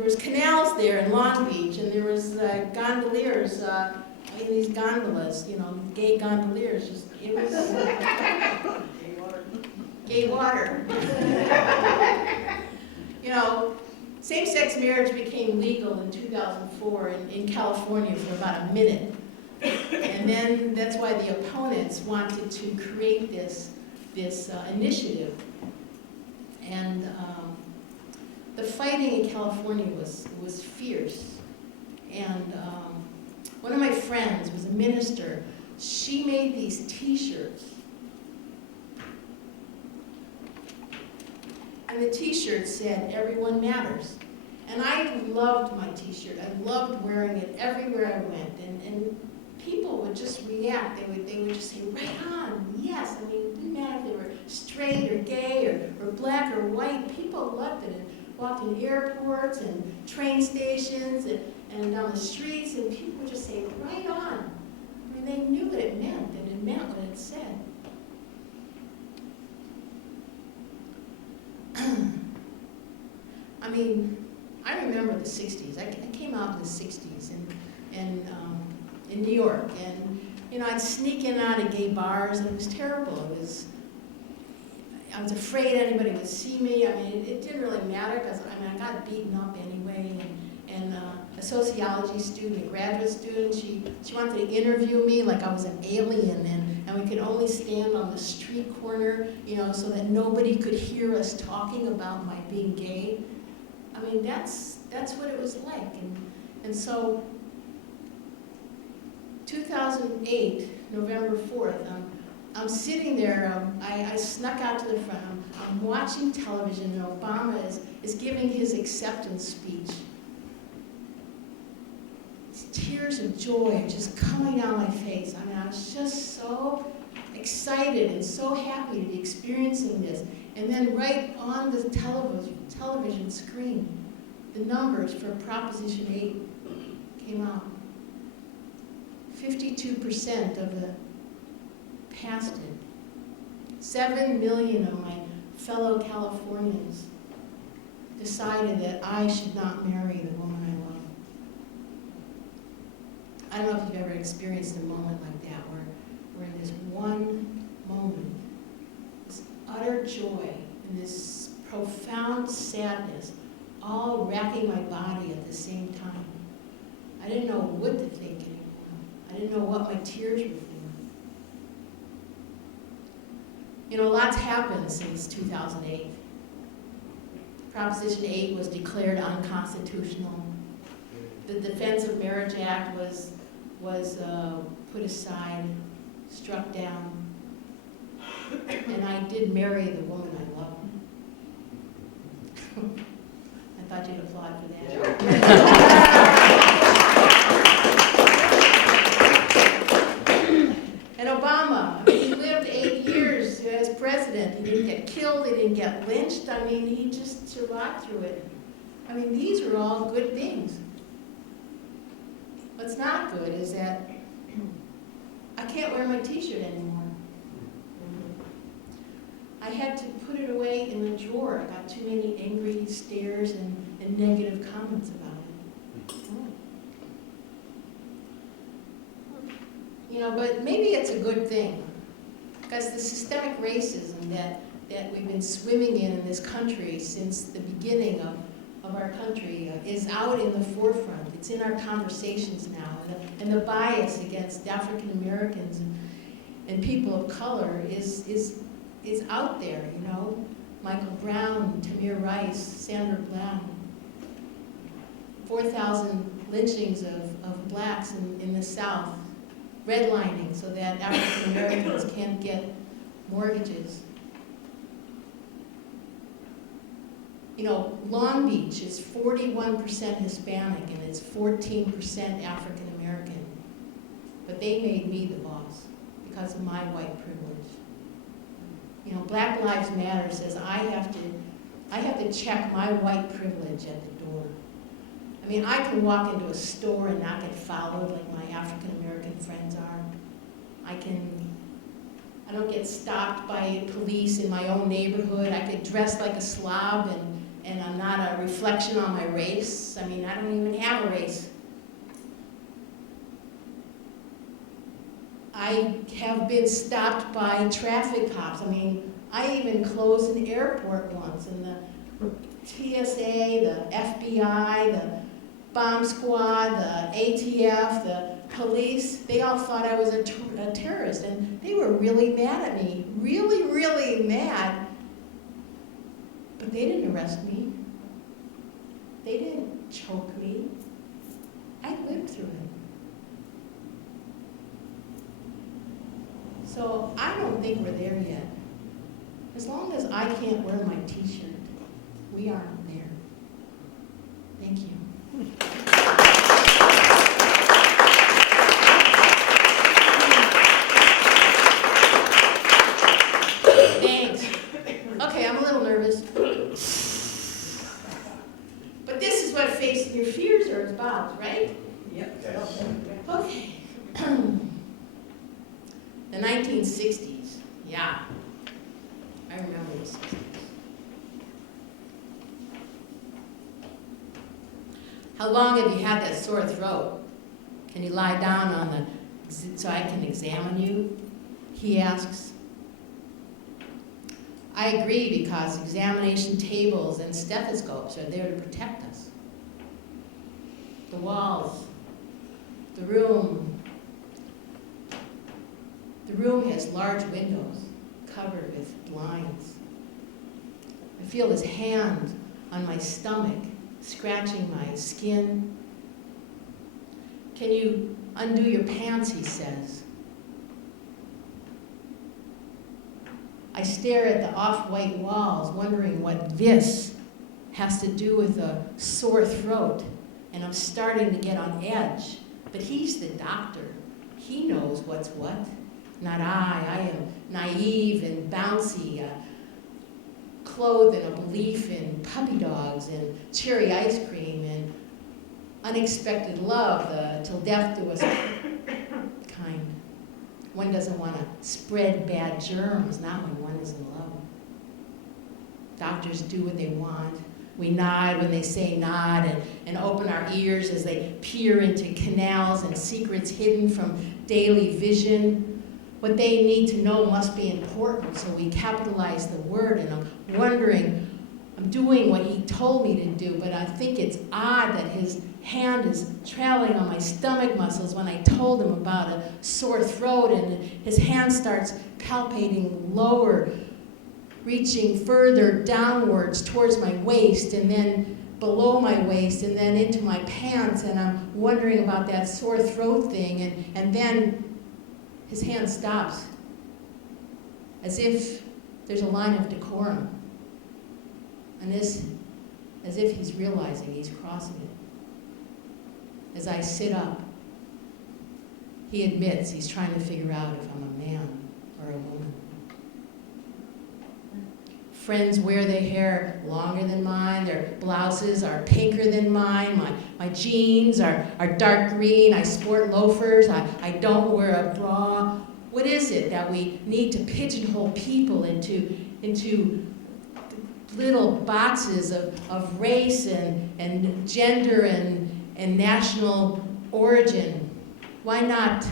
was canals there in Long Beach, and there was gondoliers in these gondolas, you know, gay gondoliers. It was gay water. You know, same-sex marriage became legal in 2004 in California for about a minute. And then that's why the opponents wanted to create this initiative. And the fighting in California was fierce. And one of my friends was a minister. She made these T-shirts. And the T-shirt said, "Everyone matters." And I loved my T-shirt. I loved wearing it everywhere I went. And people would just react. They would just say, "Right on, yes." I mean, it didn't matter if they were straight or gay or black or white. People loved it. And walked in airports and train stations and down the streets, and people would just say, "Right on." I mean, they knew what it meant, and it meant what it said. I mean, I remember the 60s. I came out in the 60s in New York, and you know, I'd sneak in and out of gay bars, and it was terrible. I was afraid anybody would see me. I mean, it didn't really matter because I got beaten up anyway. And a sociology student, a graduate student, she wanted to interview me like I was an alien, and we could only stand on the street corner, you know, so that nobody could hear us talking about my being gay. I mean, that's what it was like. And so 2008, November 4th, I'm sitting there, I snuck out to the front, I'm watching television, and Obama is giving his acceptance speech. Tears of joy just coming down my face. I mean, I was just so excited and so happy to be experiencing this. And then right on the television screen, the numbers for Proposition 8 came out. 52% of the passed it. 7 million of my fellow Californians decided that I should not marry the woman I love. I don't know if you've ever experienced a moment like that where in this one moment, this utter joy and this profound sadness all racking my body at the same time. I didn't know what to think anymore. I didn't know what my tears were for. You know, lots happened since 2008. Proposition 8 was declared unconstitutional. The Defense of Marriage Act was put aside, struck down, and I did marry the woman I love. I thought you'd applaud for that. And Obama, he lived 8 years as president. He didn't get killed, he didn't get lynched. I mean, he just survived through it. I mean, these are all good things. What's not good is that I can't wear my t-shirt anymore. I had to put it away in the drawer. I got too many angry stares and negative comments about it. You know, but maybe it's a good thing, because the systemic racism that we've been swimming in this country since the beginning of our country is out in the forefront. It's in our conversations now, and the bias against African Americans and people of color is out there, you know. Michael Brown, Tamir Rice, Sandra Bland. 4,000 lynchings of blacks in the South, redlining so that African Americans can't get mortgages. You know, Long Beach is 41% Hispanic and it's 14% African American. But they made me the boss because of my white privilege. You know, Black Lives Matter says I have to check my white privilege at the door. I mean, I can walk into a store and not get followed like my African American friends are. I don't get stopped by police in my own neighborhood. I could dress like a slob and I'm not a reflection on my race. I mean, I don't even have a race. I have been stopped by traffic cops. I mean, I even closed an airport once, and the TSA, the FBI, the bomb squad, the ATF, the police, they all thought I was a terrorist, and they were really mad at me. Really, really mad. But they didn't arrest me. They didn't choke me. I lived through it. So I don't think we're there yet. As long as I can't wear my t-shirt, we aren't there. Thank you. Thanks. Okay, I'm a little nervous. But this is what facing your fears are about, right? Yep. Yes. Okay. The 1960s. Yeah. I remember the 60s. How long have you had that sore throat? Can you lie down on so I can examine you? He asks. I agree, because examination tables and stethoscopes are there to protect us. The walls, the room. The room has large windows covered with blinds. I feel his hand on my stomach, scratching my skin. Can you undo your pants, he says. I stare at the off-white walls, wondering what this has to do with a sore throat, and I'm starting to get on edge. But he's the doctor. He knows what's what. Not I. I am naive and bouncy, clothed in a belief in puppy dogs and cherry ice cream and unexpected love, the till death do us kind. One doesn't want to spread bad germs, not when one is in love. Doctors do what they want. We nod when they say nod, and open our ears as they peer into canals and secrets hidden from daily vision. What they need to know must be important, so we capitalize the word, and I'm wondering, I'm doing what he told me to do, but I think it's odd that his hand is trailing on my stomach muscles when I told him about a sore throat, and his hand starts palpating lower, reaching further downwards towards my waist, and then below my waist, and then into my pants, and I'm wondering about that sore throat thing, and then his hand stops, as if there's a line of decorum, and as if he's realizing he's crossing it. As I sit up, he admits he's trying to figure out if I'm a man or a woman. Friends wear their hair longer than mine, their blouses are pinker than mine, my jeans are dark green, I sport loafers, I don't wear a bra. What is it that we need to pigeonhole people into little boxes of race and gender and national origin? Why not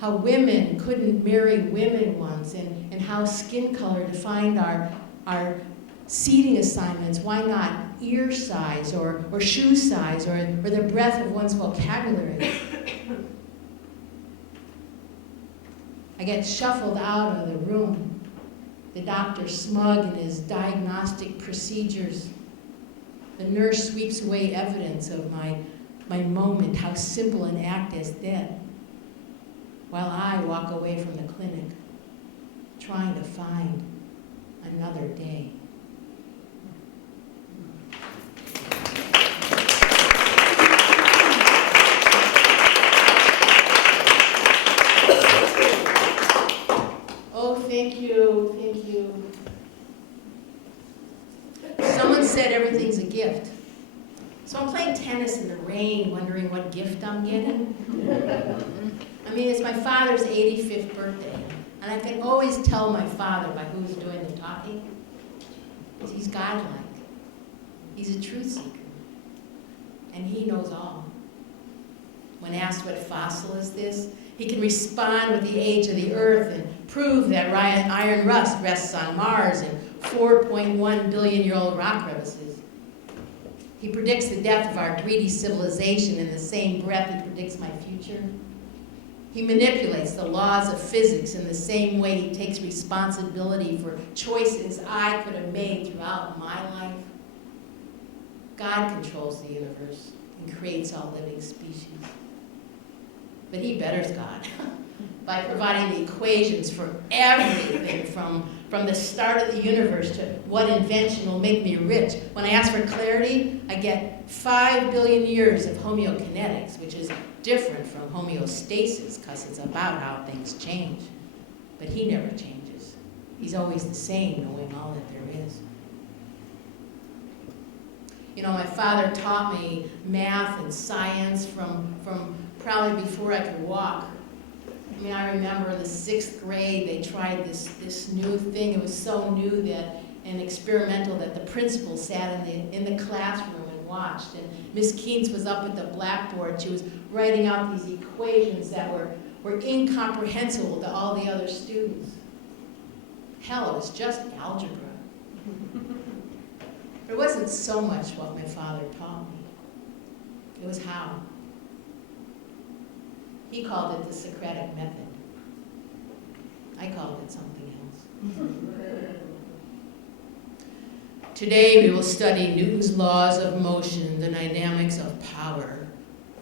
how women couldn't marry women once, and how skin color defined our seating assignments? Why not ear size or shoe size or the breadth of one's vocabulary? I get shuffled out of the room, the doctor smug in his diagnostic procedures. The nurse sweeps away evidence of my moment, how simple an act as that, while I walk away from the clinic, trying to find another day. Oh, thank you, thank you. Someone said everything's a gift. So I'm playing tennis in the rain, wondering what gift I'm getting. I mean, it's my father's 85th birthday, and I can always tell my father by who's doing the talking. He's godlike. He's a truth seeker, and he knows all. When asked what fossil is this, he can respond with the age of the earth and prove that iron rust rests on Mars and 4.1 billion-year-old rock crevices. He predicts the death of our greedy civilization in the same breath he predicts my future. He manipulates the laws of physics in the same way he takes responsibility for choices I could have made throughout my life. God controls the universe and creates all living species. But he betters God by providing the equations for everything from the start of the universe to what invention will make me rich. When I ask for clarity, I get 5 billion years of homeokinetics, which is different from homeostasis because it's about how things change. But he never changes. He's always the same, knowing all that there is. You know, my father taught me math and science from probably before I could walk. I mean, I remember in the 6th grade, they tried this new thing. It was so new that, and experimental, that the principal sat in the classroom and watched. And Miss Keynes was up at the blackboard. She was writing out these equations that were incomprehensible to all the other students. Hell, it was just algebra. It wasn't so much what my father taught me. It was how. He called it the Socratic method. I called it something else. Today we will study Newton's laws of motion, the dynamics of power.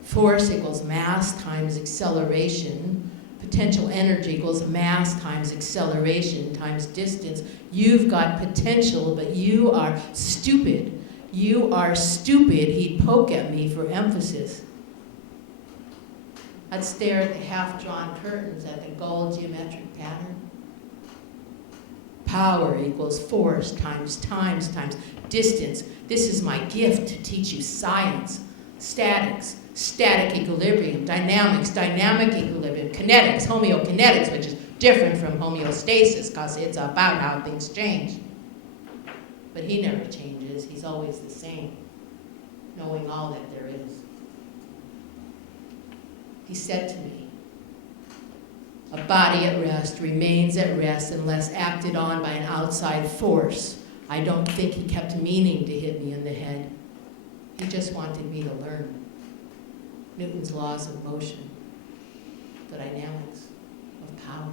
Force equals mass times acceleration. Potential energy equals mass times acceleration times distance. You've got potential, but you are stupid. You are stupid. He'd poke at me for emphasis. I'd stare at the half-drawn curtains at the gold geometric pattern. Power equals force times distance. This is my gift to teach you science, statics, static equilibrium, dynamics, dynamic equilibrium, kinetics, homeokinetics, which is different from homeostasis because it's about how things change. But he never changes. He's always the same, knowing all that there is. He said to me, "A body at rest remains at rest unless acted on by an outside force." I don't think he kept meaning to hit me in the head. He just wanted me to learn Newton's laws of motion, the dynamics of power.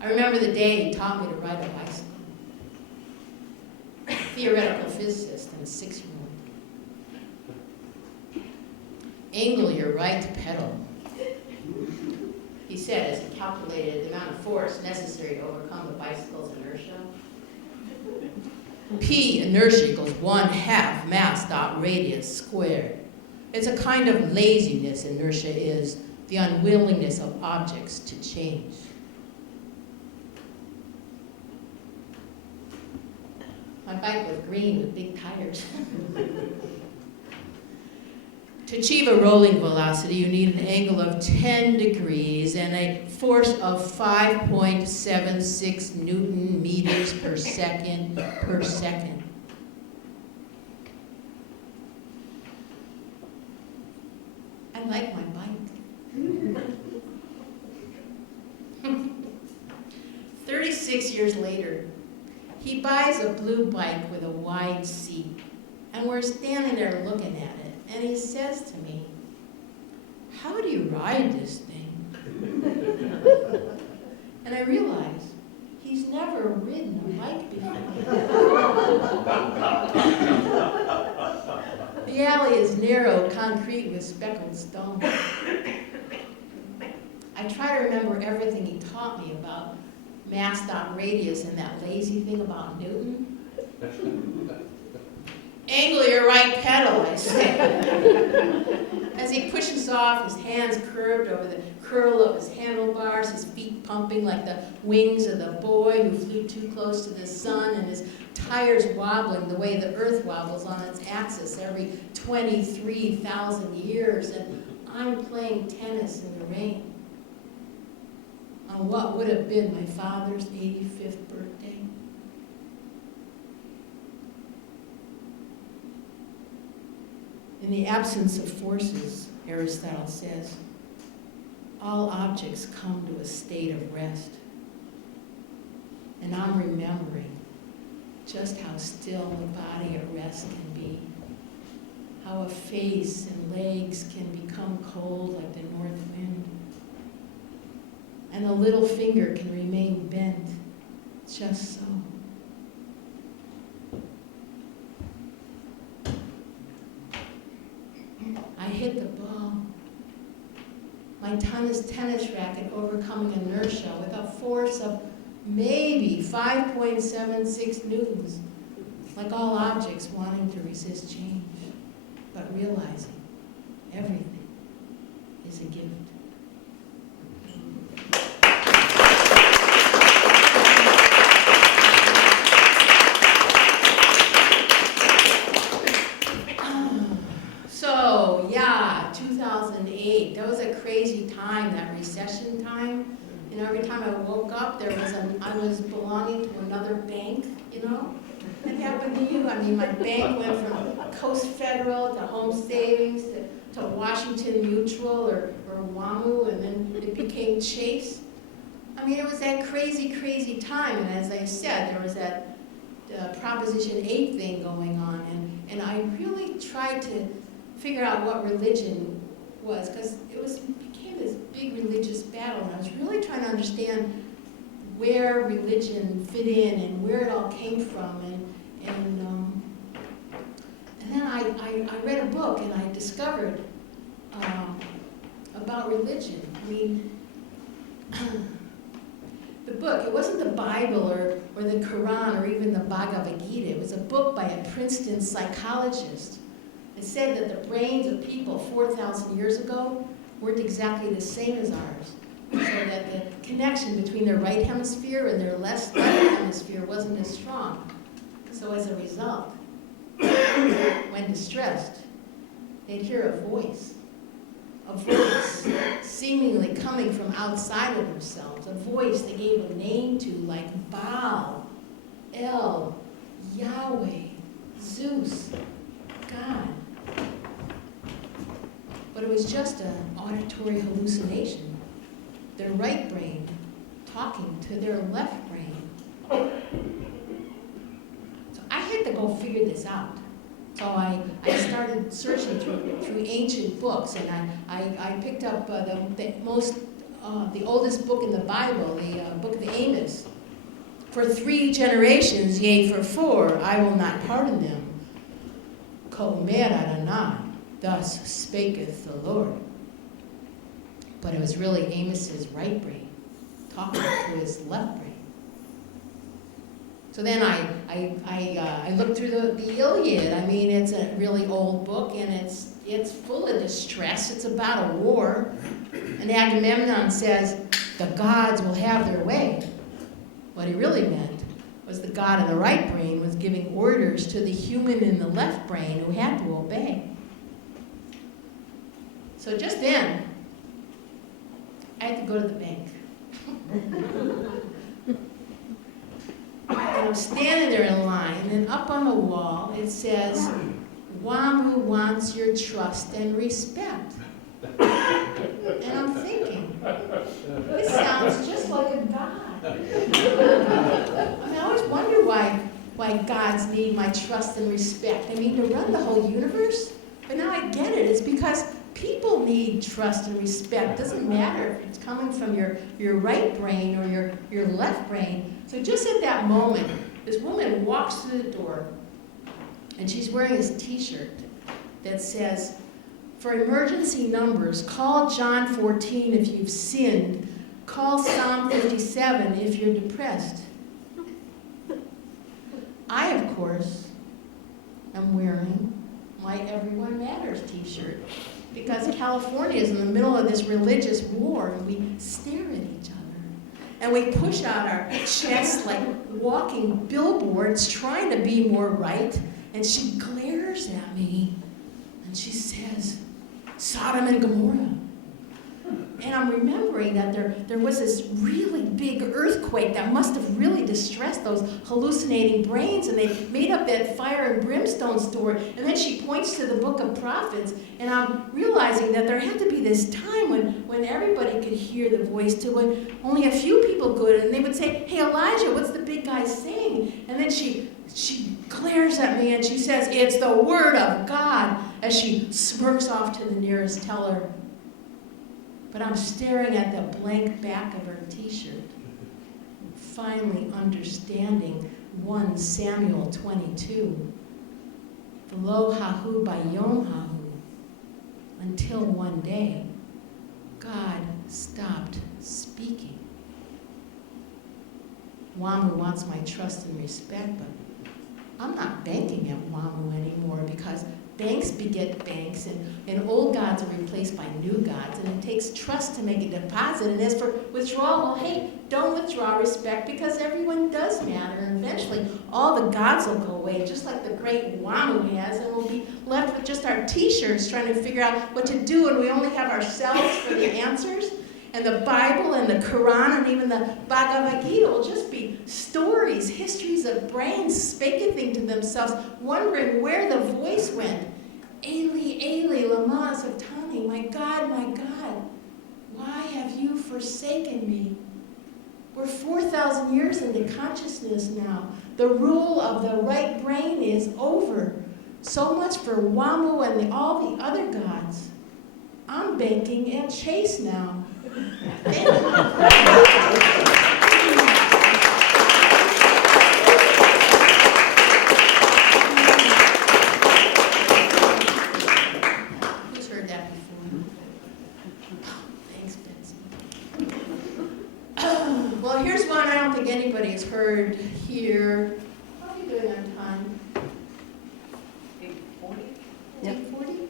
I remember the day he taught me to ride a bicycle. Theoretical physicist and a 6-year-old. Angle your right pedal, he said as he calculated the amount of force necessary to overcome the bicycle's inertia. P, inertia, equals 1/2 mass dot radius squared. It's a kind of laziness, inertia is, the unwillingness of objects to change. My bike was green with big tires. To achieve a rolling velocity, you need an angle of 10 degrees and a force of 5.76 Newton meters per second per second. I like my bike. 36 years later, he buys a blue bike with a wide seat, and we're standing there looking at it, and he says to me, "How do you ride this thing?" And I realize he's never ridden a bike before. The alley is narrow, concrete with speckled stone. I try to remember everything he taught me about mass dot radius and that lazy thing about Newton. Angle your right pedal, I say. As he pushes off, his hands curved over the curl of his handlebars, his feet pumping like the wings of the boy who flew too close to the sun, and his tires wobbling the way the earth wobbles on its axis every 23,000 years, and I'm playing tennis in the rain on what would have been my father's 85th birthday. In the absence of forces, Aristotle says, all objects come to a state of rest. And I'm remembering just how still the body at rest can be, how a face and legs can become cold like the north wind, and the little finger can remain bent, just so. I hit the ball, my tennis racket overcoming inertia with a force of maybe 5.76 newtons, like all objects wanting to resist change, but realizing everything is a gift. So, yeah, 2008, that was a crazy time, that recession time. You know, every time I woke up, I was belonging to another bank, you know? That happened to you? I mean, my bank went from Coast Federal to Home Savings to Washington Mutual or WAMU, and then it became Chase. I mean, it was that crazy, crazy time. And as I said, there was that Proposition 8 thing going on. And I really tried to figure out what religion was, because it became this big religious battle, and I was really trying to understand where religion fit in and where it all came from, and then I read a book and I discovered about religion. I mean, the book, it wasn't the Bible or the Quran or even the Bhagavad Gita. It was a book by a Princeton psychologist. It said that the brains of people 4,000 years ago weren't exactly the same as ours. So that the connection between their right hemisphere and their left hemisphere wasn't as strong. So as a result, when distressed, they'd hear a voice seemingly coming from outside of themselves, a voice they gave a name to, like Baal, El, Yahweh, Zeus, God. But it was just an auditory hallucination. Their right brain talking to their left brain. So I had to go figure this out. So I started searching through ancient books, and I picked up the oldest book in the Bible, the book of Amos. For 3 generations, yea, for 4, I will not pardon them. Komer Adonai, thus spaketh the Lord. But it was really Amos's right brain talking to his left brain. So then I looked through the Iliad. I mean, it's a really old book, and it's full of distress. It's about a war. And Agamemnon says, the gods will have their way. What he really meant was the god in the right brain was giving orders to the human in the left brain who had to obey. So just then, I had to go to the bank. And I'm standing there in line, and up on the wall it says, WAMU wants your trust and respect. And I'm thinking, this sounds just like a god. I mean, I always wonder why gods need my trust and respect. I mean, to run the whole universe? But now I get it. It's because people need trust and respect. It doesn't matter if it's coming from your right brain or your left brain. So just at that moment, this woman walks through the door, and she's wearing this t-shirt that says, for emergency numbers, call John 14 if you've sinned. Call Psalm 57 if you're depressed. I, of course, am wearing my Everyone Matters t-shirt because California is in the middle of this religious war, and we stare at each other. And we push out our chests like walking billboards trying to be more right. And she glares at me, and she says, Sodom and Gomorrah. And I'm remembering that there was this really big earthquake that must have really distressed those hallucinating brains, and they made up that fire and brimstone story. And then she points to the book of prophets, and I'm realizing that there had to be this time when everybody could hear the voice too, when only a few people could, and they would say, hey, Elijah, what's the big guy saying? And then she glares at me and she says, it's the word of God, as she smirks off to the nearest teller. But I'm staring at the blank back of her t-shirt, finally understanding 1 Samuel 22. V'lo hahu bayom hahu, until one day, God stopped speaking. WAMU wants my trust and respect, but I'm not banking at WAMU anymore because banks beget banks, and old gods are replaced by new gods, and it takes trust to make a deposit. And as for withdrawal, well, hey, don't withdraw respect because everyone does matter, and eventually all the gods will go away, just like the great WAMU has, and we'll be left with just our t-shirts trying to figure out what to do, and we only have ourselves for the answers. And the Bible and the Quran and even the Bhagavad Gita will just be stories, histories of brains speaking to themselves, wondering where the voice went. Eli, Eli, lama sabachthani, my God, why have you forsaken me? We're 4,000 years into consciousness now. The rule of the right brain is over. So much for WAMU and all the other gods. I'm banking at Chase now. Thank you. Who's heard that before? Thanks, Betsy. Well, here's one I don't think anybody has heard here. How are you doing on time? 8:40? 8:40?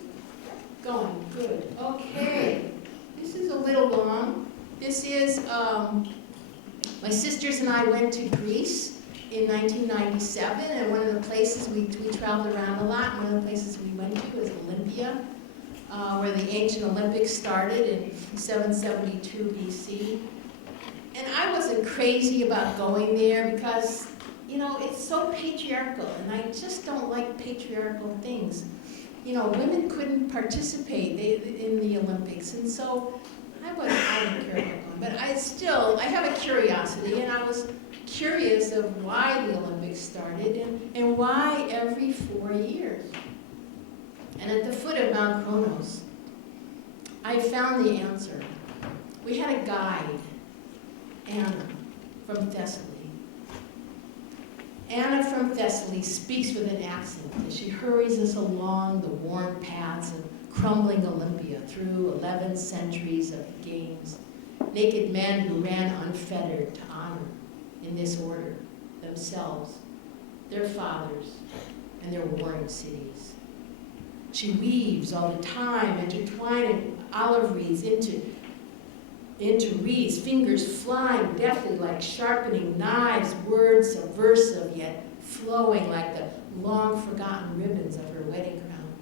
Going, good. Okay. This is a little long. This is, my sisters and I went to Greece in 1997, and one of the places we traveled around a lot. One of the places we went to was Olympia. where the ancient Olympics started in 772 BC. And I wasn't crazy about going there because, you know, it's so patriarchal, and I just don't like patriarchal things. You know, women couldn't participate in the Olympics, and so I didn't care about going. But I have a curiosity, and I was curious of why the Olympics started and why every 4 years. And at the foot of Mount Kronos, I found the answer. We had a guide, Anna from Thessaly. Anna from Thessaly speaks with an accent as she hurries us along the worn paths of crumbling Olympia through 11 centuries of games. Naked men who ran unfettered to honor, in this order, themselves, their fathers, and their warring cities. She weaves all the time, intertwining olive reeds into reeds, fingers flying deftly like sharpening knives, words subversive yet flowing like the long-forgotten ribbons of her wedding crown.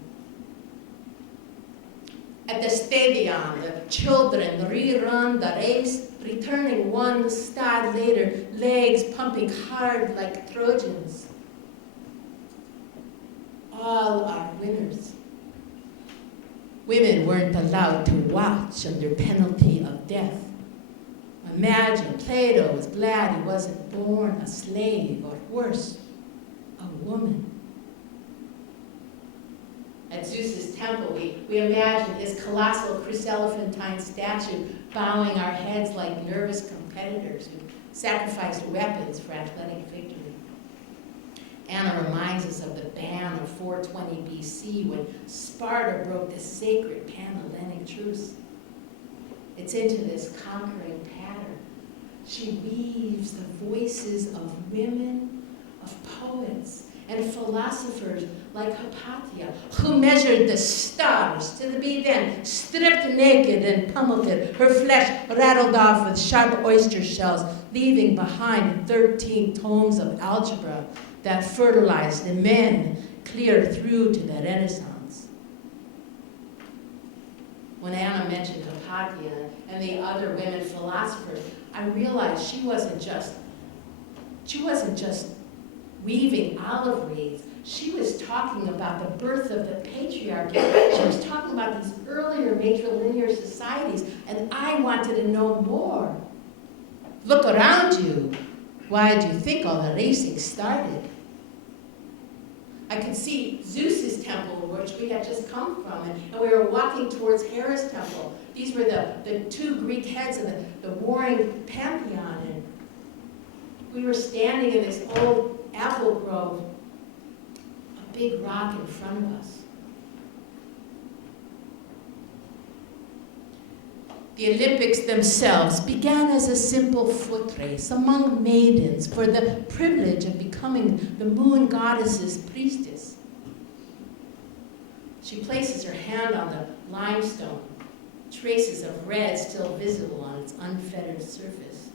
At the stadium, the children rerun the race, returning one stad later, legs pumping hard like Trojans. All are winners. Women weren't allowed to watch under penalty of death. Imagine Plato was glad he wasn't born a slave, or worse, a woman. At Zeus's temple, we imagine his colossal chryselephantine statue bowing our heads like nervous competitors who sacrificed weapons for athletic victory. Anna reminds us of the ban of 420 BC when Sparta broke the sacred Pan-Hellenic truce. It's into this conquering pattern. She weaves the voices of women, of poets, and philosophers like Hypatia, who measured the stars to be then stripped naked and pummeled, her flesh rattled off with sharp oyster shells, leaving behind 13 tomes of algebra that fertilized the men clear through to the Renaissance. When Anna mentioned Hypatia and the other women philosophers, I realized she wasn't just weaving olive wreaths. She was talking about the birth of the patriarchy. She was talking about these earlier matrilineal societies, and I wanted to know more. Look around you. Why do you think all the racing started? I could see Zeus's temple, which we had just come from, and we were walking towards Hera's temple. These were the two Greek heads of the warring pantheon, and we were standing in this old apple grove, a big rock in front of us. The Olympics themselves began as a simple foot race among maidens for the privilege of becoming the moon goddess's priestess. She places her hand on the limestone, traces of red still visible on its unfettered surface.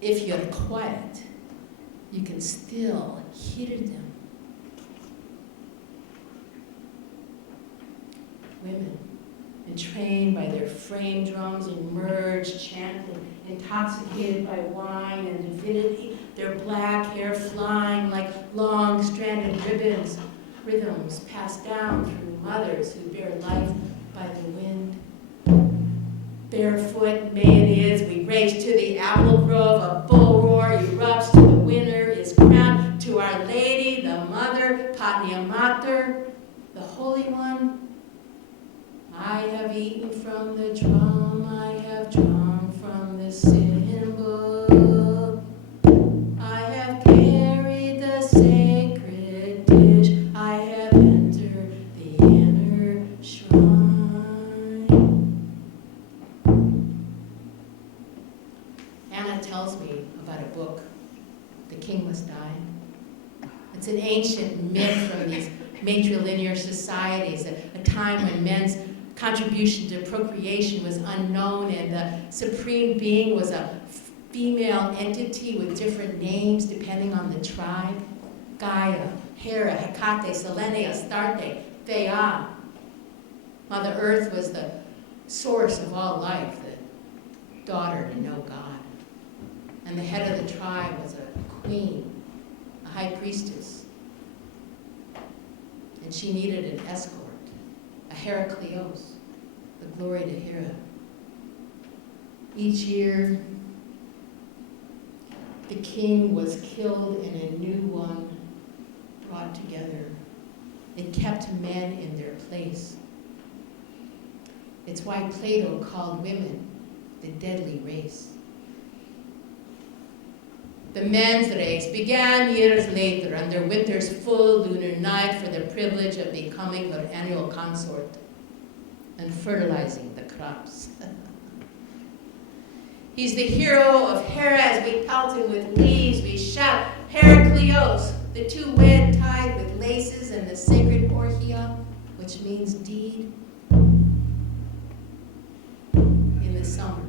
If you're quiet, you can still hear them. Women, entrained by their frame drums, emerge, chanting, intoxicated by wine and divinity, their black hair flying like long stranded ribbons, rhythms passed down through mothers who bear life by the wind. Barefoot, May it is, we race to the apple grove, a bull roar erupts, to the winner is crowned, to Our Lady, the Mother, Patria Mater, the Holy One. I have eaten from the drum, I have drunk from the cymbal. I have carried the sacred dish, I have entered the inner shrine. Anna tells me about a book, The King Must Die. It's an ancient myth from these matrilineal societies, a time when men's contribution to procreation was unknown, and the supreme being was a female entity with different names depending on the tribe. Gaia, Hera, Hecate, Selene, Astarte, Thea. how the earth was the source of all life, the daughter to no God. And the head of the tribe was a queen, a high priestess. And she needed an escort, a Heracleos, the glory to Hera. Each year, the king was killed and a new one brought together. It kept men in their place. It's why Plato called women the deadly race. The men's race began years later under winter's full lunar night for the privilege of becoming her annual consort and fertilizing the crops. He's the hero of Hera. As we pelt him with leaves, we shout, Heracleos, the two wed tied with laces, and the sacred orchia, which means deed. In the summer,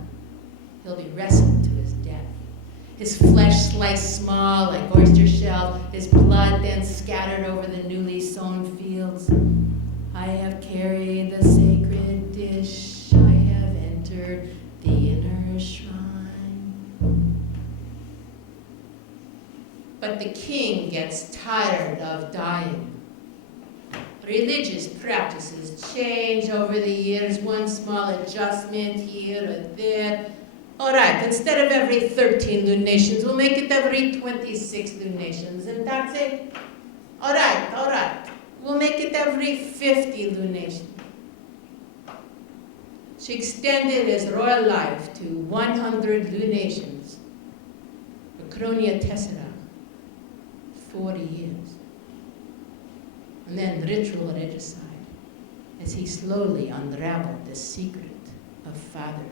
he'll be wrestled to his death. His flesh sliced small like oyster shell, his blood then scattered over the newly sown fields. I have carried the sacred dish, I have entered the inner shrine. But the king gets tired of dying. Religious practices change over the years, one small adjustment here or there. All right, instead of every 13 lunations, we'll make it every 26 lunations, and that's it. All right. We'll make it every 50 lunations. She extended his royal life to 100 lunations. Macronia Tessera, 40 years. And then ritual regicide, as he slowly unraveled the secret of fatherhood.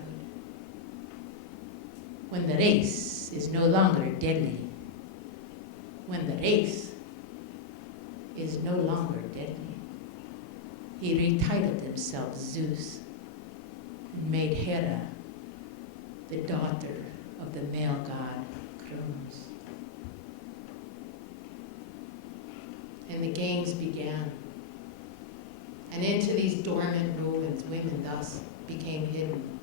When the race is no longer deadly, when the race is no longer deadly, he retitled himself Zeus and made Hera the daughter of the male god Kronos. And the games began. And into these dormant ruins, women thus became hidden,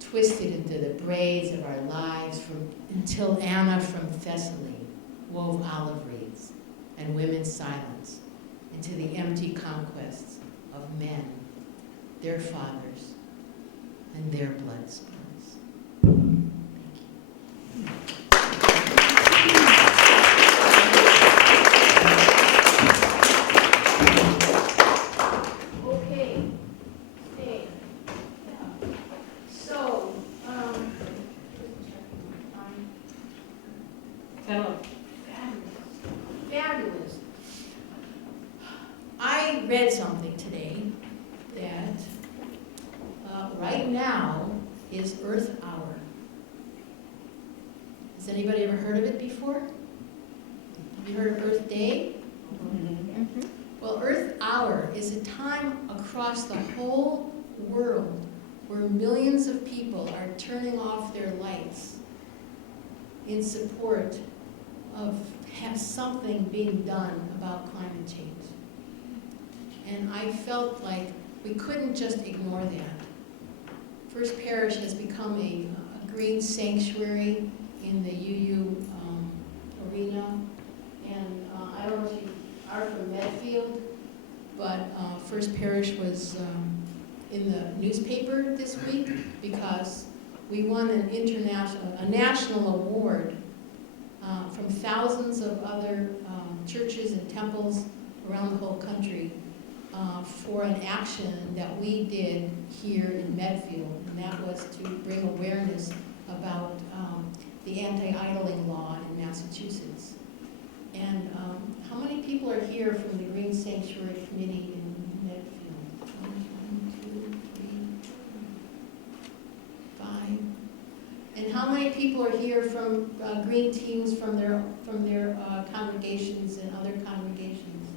twisted into the braids of our lives until Anna from Thessaly wove olive wreaths and women's silence into the empty conquests of men, their fathers, and their blood spills. Thank you. Okay, stay. Yeah. So, fabulous. I read something today that right now is Earth Hour. Has anybody ever heard of it before? Have you heard of Earth Day? Mm-hmm. Well, Earth Hour is a time across the whole world where millions of people are turning off their lights in support of something being done about climate change. And I felt like we couldn't just ignore that. First Parish has become a green sanctuary in the UU arena. And I don't know if you are from Medfield, but First Parish was in the newspaper this week because we won a national award from thousands of other churches and temples around the whole country for an action that we did here in Medfield, and that was to bring awareness about the anti-idling law in Massachusetts. And how many people are here from the Green Sanctuary Committee in Medfield? 1, 2, 3, 5. And how many people are here from green teams from their congregations and other congregations?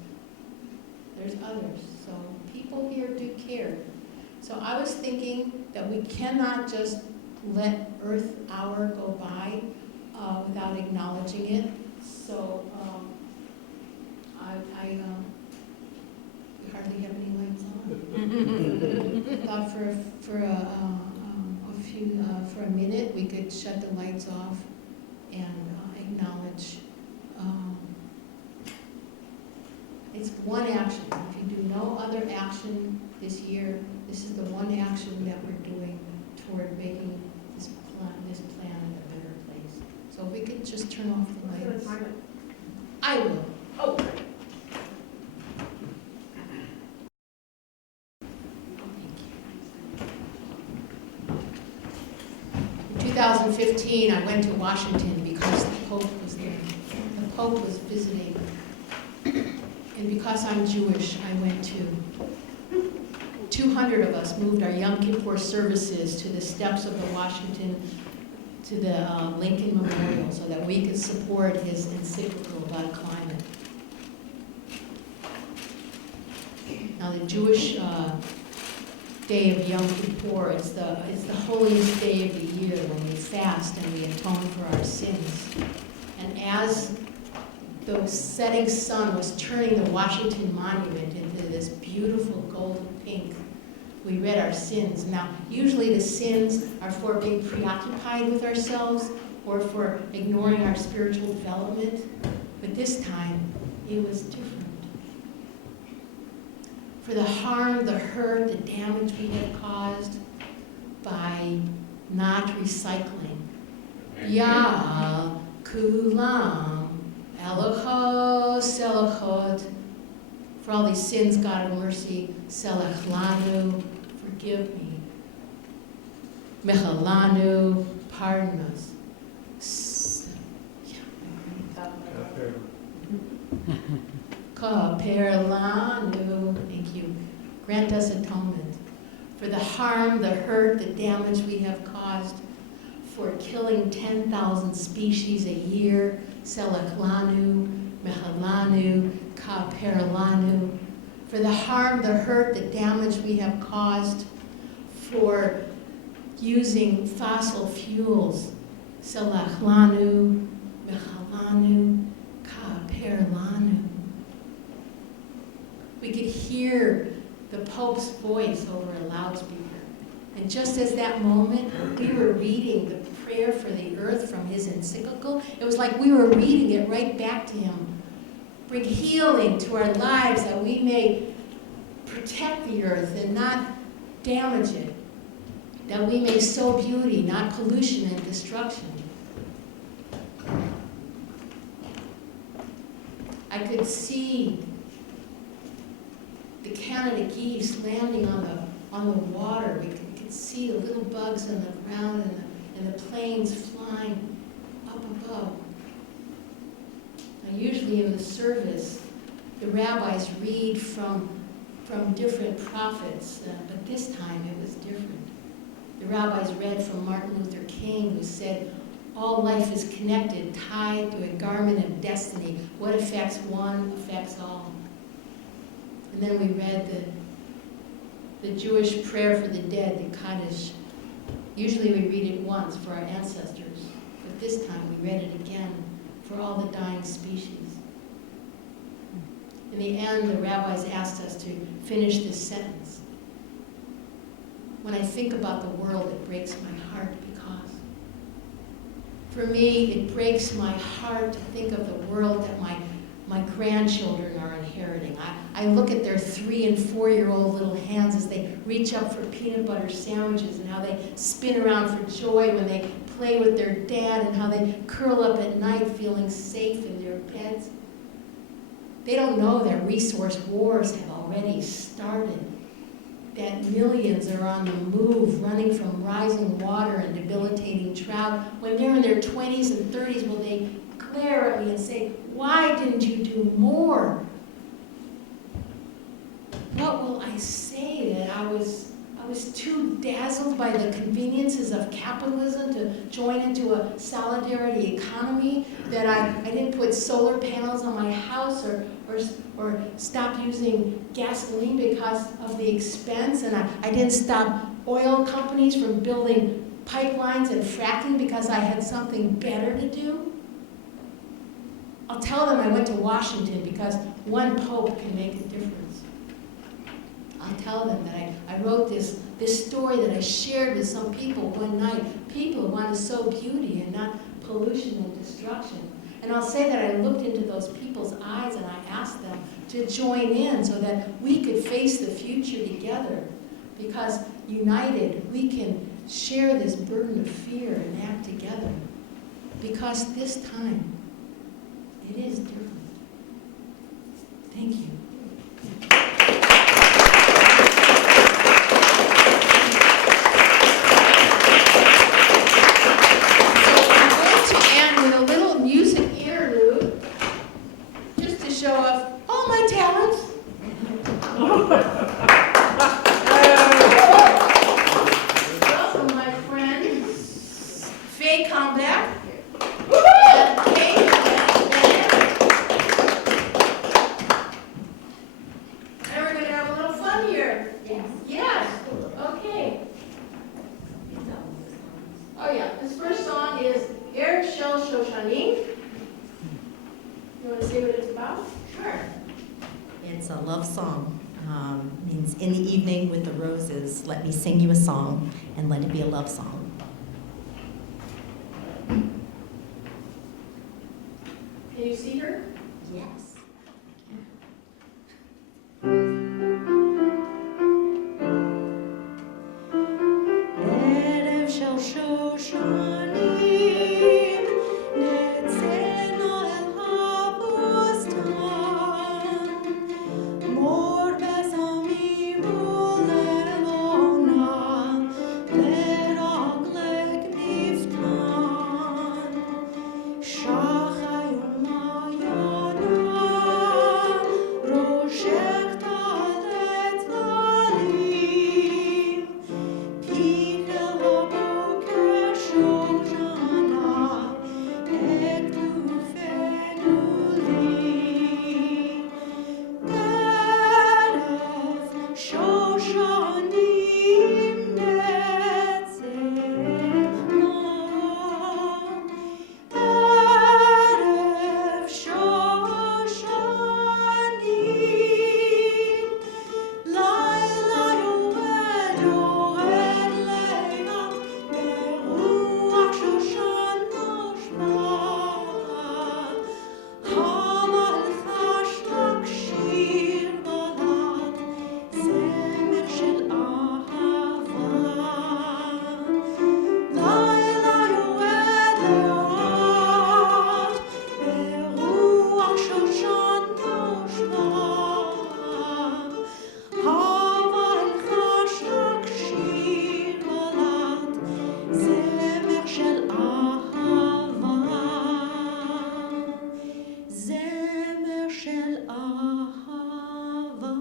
There's others. So people here do care. So I was thinking that we cannot just let Earth Hour go by without acknowledging it. So hardly have any lights on. Thought for a minute we could shut the lights off and acknowledge. It's one action. If you do no other action this year, this is the one action that we're doing toward making this planet a better place. So if we could just turn off the lights. I will. Oh. In 2015, I went to Washington because the Pope was there. The Pope was visiting. And because I'm Jewish, I went too. 200 of us moved our Yom Kippur services to the steps of the Washington, to the Lincoln Memorial, so that we could support his encyclical about climate. Now the Jewish day of Yom Kippur, it's the holiest day of the year when we fast and we atone for our sins. And as the setting sun was turning the Washington Monument into this beautiful golden pink, we read our sins. Now, usually the sins are for being preoccupied with ourselves or for ignoring our spiritual development, but this time it was different. For the harm, the hurt, the damage we had caused by not recycling. Ya kulam. Elochos, Elochot, for all these sins, God of mercy, Selech lanu, forgive me. Mechalanu, pardon us. Kaper lanu, thank you. Grant us atonement for the harm, the hurt, the damage we have caused, for killing 10,000 species a year. Selech lanu, mechalanu, kaper lanu, for the harm, the hurt, the damage we have caused, for using fossil fuels. Selech lanu, mechalanu, kaper lanu. We could hear the Pope's voice over a loudspeaker. And just as that moment, we were reading the prayer for the earth from his encyclical. It was like we were reading it right back to him. Bring healing to our lives that we may protect the earth and not damage it. That we may sow beauty, not pollution and destruction. I could see the Canada geese landing on the water. We could see the little bugs on the ground and the planes flying up above. Now, usually in the service, the rabbis read from different prophets, but this time it was different. The rabbis read from Martin Luther King, who said, all life is connected, tied to a garment of destiny. What affects one affects all. And then we read the Jewish prayer for the dead, the Kaddish. Usually we read it once for our ancestors, but this time we read it again for all the dying species. In the end, the rabbis asked us to finish this sentence. When I think about the world, it breaks my heart because, for me, it breaks my heart to think of the world that my grandchildren are inheriting. I look at their 3- and 4-year-old little hands as they reach up for peanut butter sandwiches and how they spin around for joy when they play with their dad and how they curl up at night feeling safe in their beds. They don't know that resource wars have already started, that millions are on the move, running from rising water and debilitating drought. When they're in their 20s and 30s, will they glare at me and say, why didn't you do more? What will I say? That I was too dazzled by the conveniences of capitalism to join into a solidarity economy, that I didn't put solar panels on my house or stop using gasoline because of the expense, and I didn't stop oil companies from building pipelines and fracking because I had something better to do. I'll tell them I went to Washington because one pope can make a difference. I'll tell them that I wrote this story that I shared with some people one night. People want to sow beauty and not pollution and destruction. And I'll say that I looked into those people's eyes and I asked them to join in so that we could face the future together. Because united, we can share this burden of fear and act together. Because this time, it is different. Thank you. Show off all my talents. Welcome, my friends. Faye Combeck. And Kate Bennett. And we're going to have a little fun here. Yes. Yes. Okay. Oh, yeah. This first song is Erev Shel Shoshanim. You want to say what it's about? Sure. It's a love song. Means in the evening with the roses, let me sing you a song, and let it be a love song. Can you see her? Yes. Erev shel Shoshanim, netzeno el habustan, mor besamim ulevona, leraglek miftan, shachai umayona, roshech talet lalim, pichel haboker shoshana, ekufenu li. Erev shoshanim netzeno, Erev shoshanim, Laila yored yored leila, beruach shoshan noshbat, Hamal chashlak shir balat, zemer shel ahava. Laila yored yored, beruach shoshan noshbat, Hamal chashlak shir balat, zemer shel ahava. Zemer shel ahava.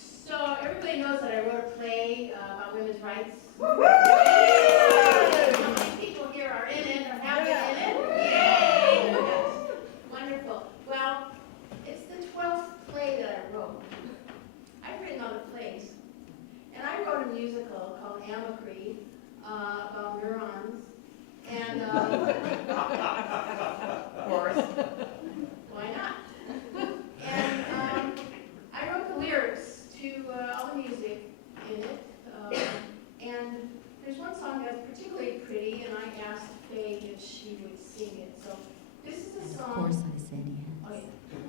So everybody knows that I wrote a play about women's rights. How many people here are in it or have been in it? Yay! Yes. Wonderful. Well, it's the 12th play that I wrote. I've written other plays. And I wrote a musical called Amacree about neurons. And of course. Why not? And I wrote the lyrics to all the music in it. And there's one song that's particularly pretty, and I asked Faye if she would sing it. So this is a song. Of course I said yes.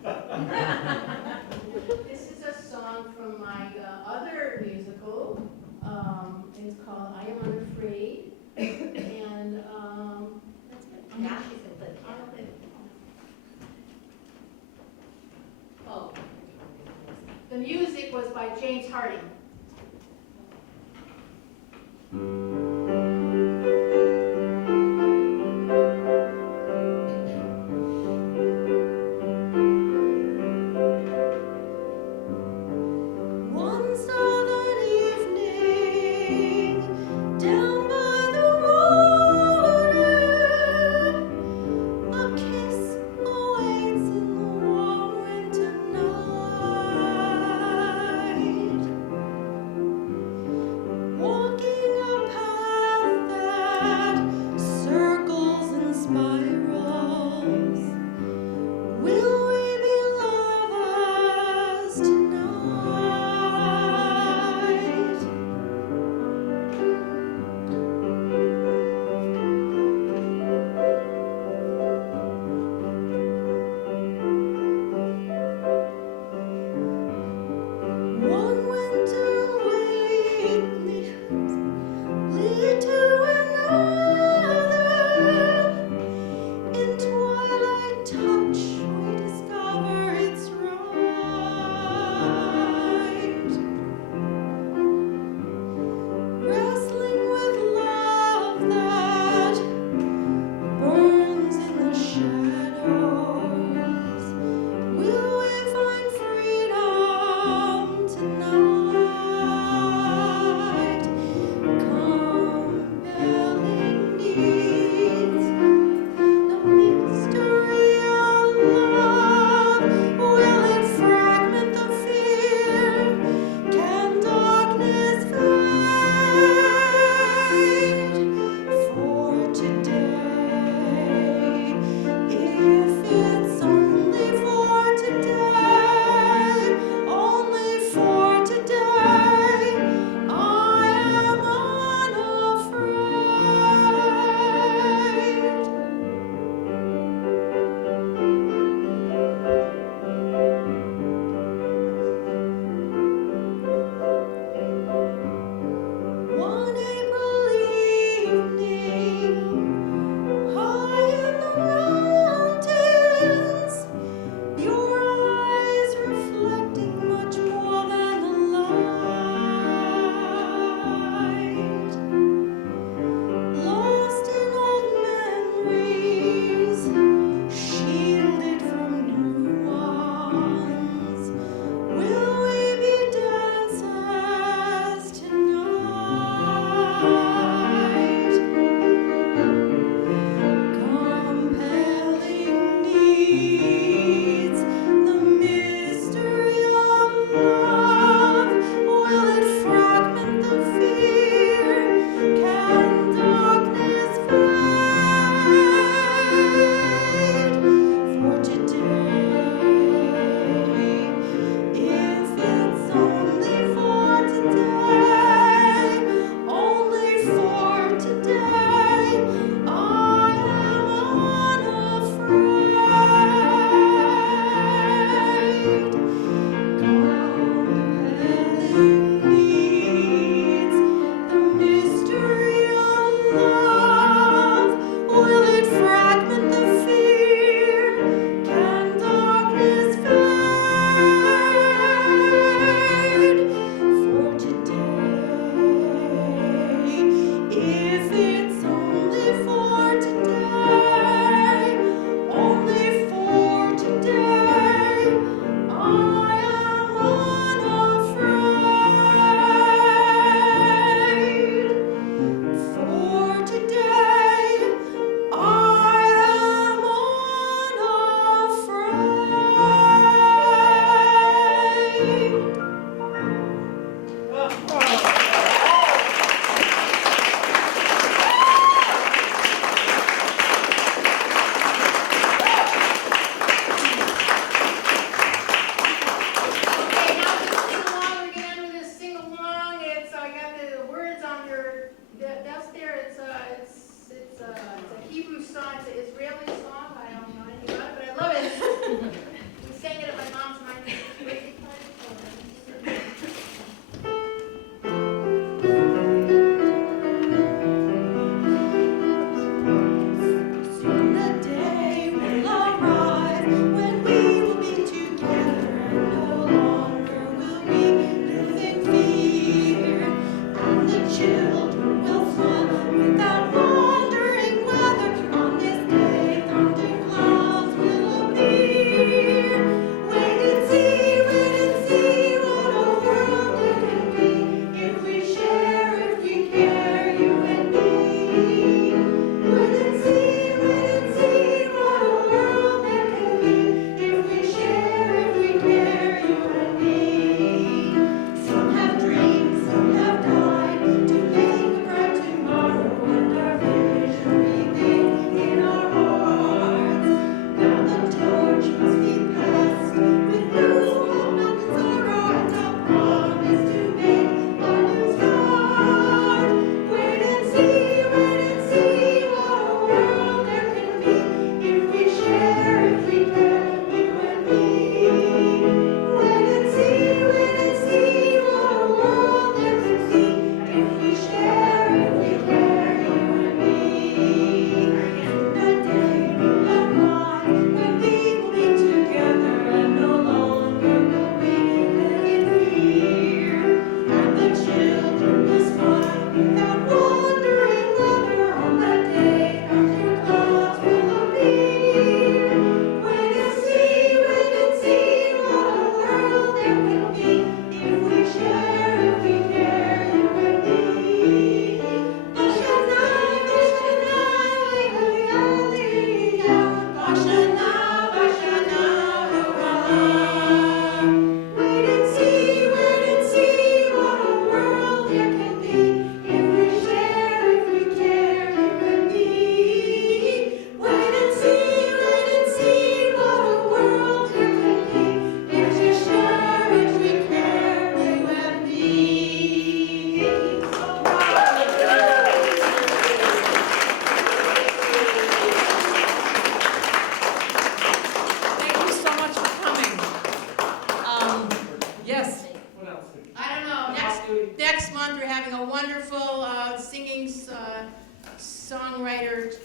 Oh, yeah. This is a song from my other musical. It's called I Am Unafraid. And that's it. Now she's a good Oh. The music was by James Harding. One southern evening, down by the water, a kiss awaits in the warm winter night.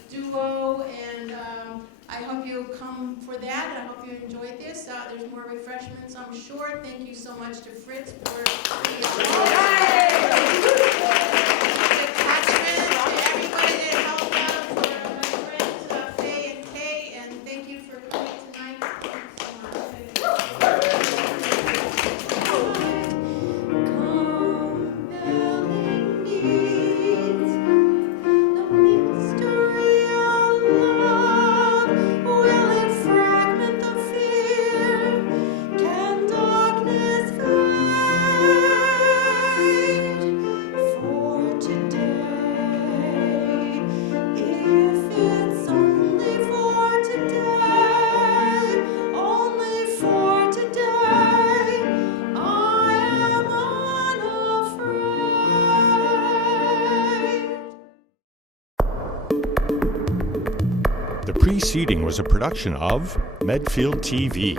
duo, and I hope you come for that, and I hope you enjoyed this. There's more refreshments, I'm sure. Thank you so much to Fritz for the attachment, to everybody that helped out, for my friends Thea and Kay, and thank you for coming tonight. Thanks so much. The preceding was a production of Medfield TV.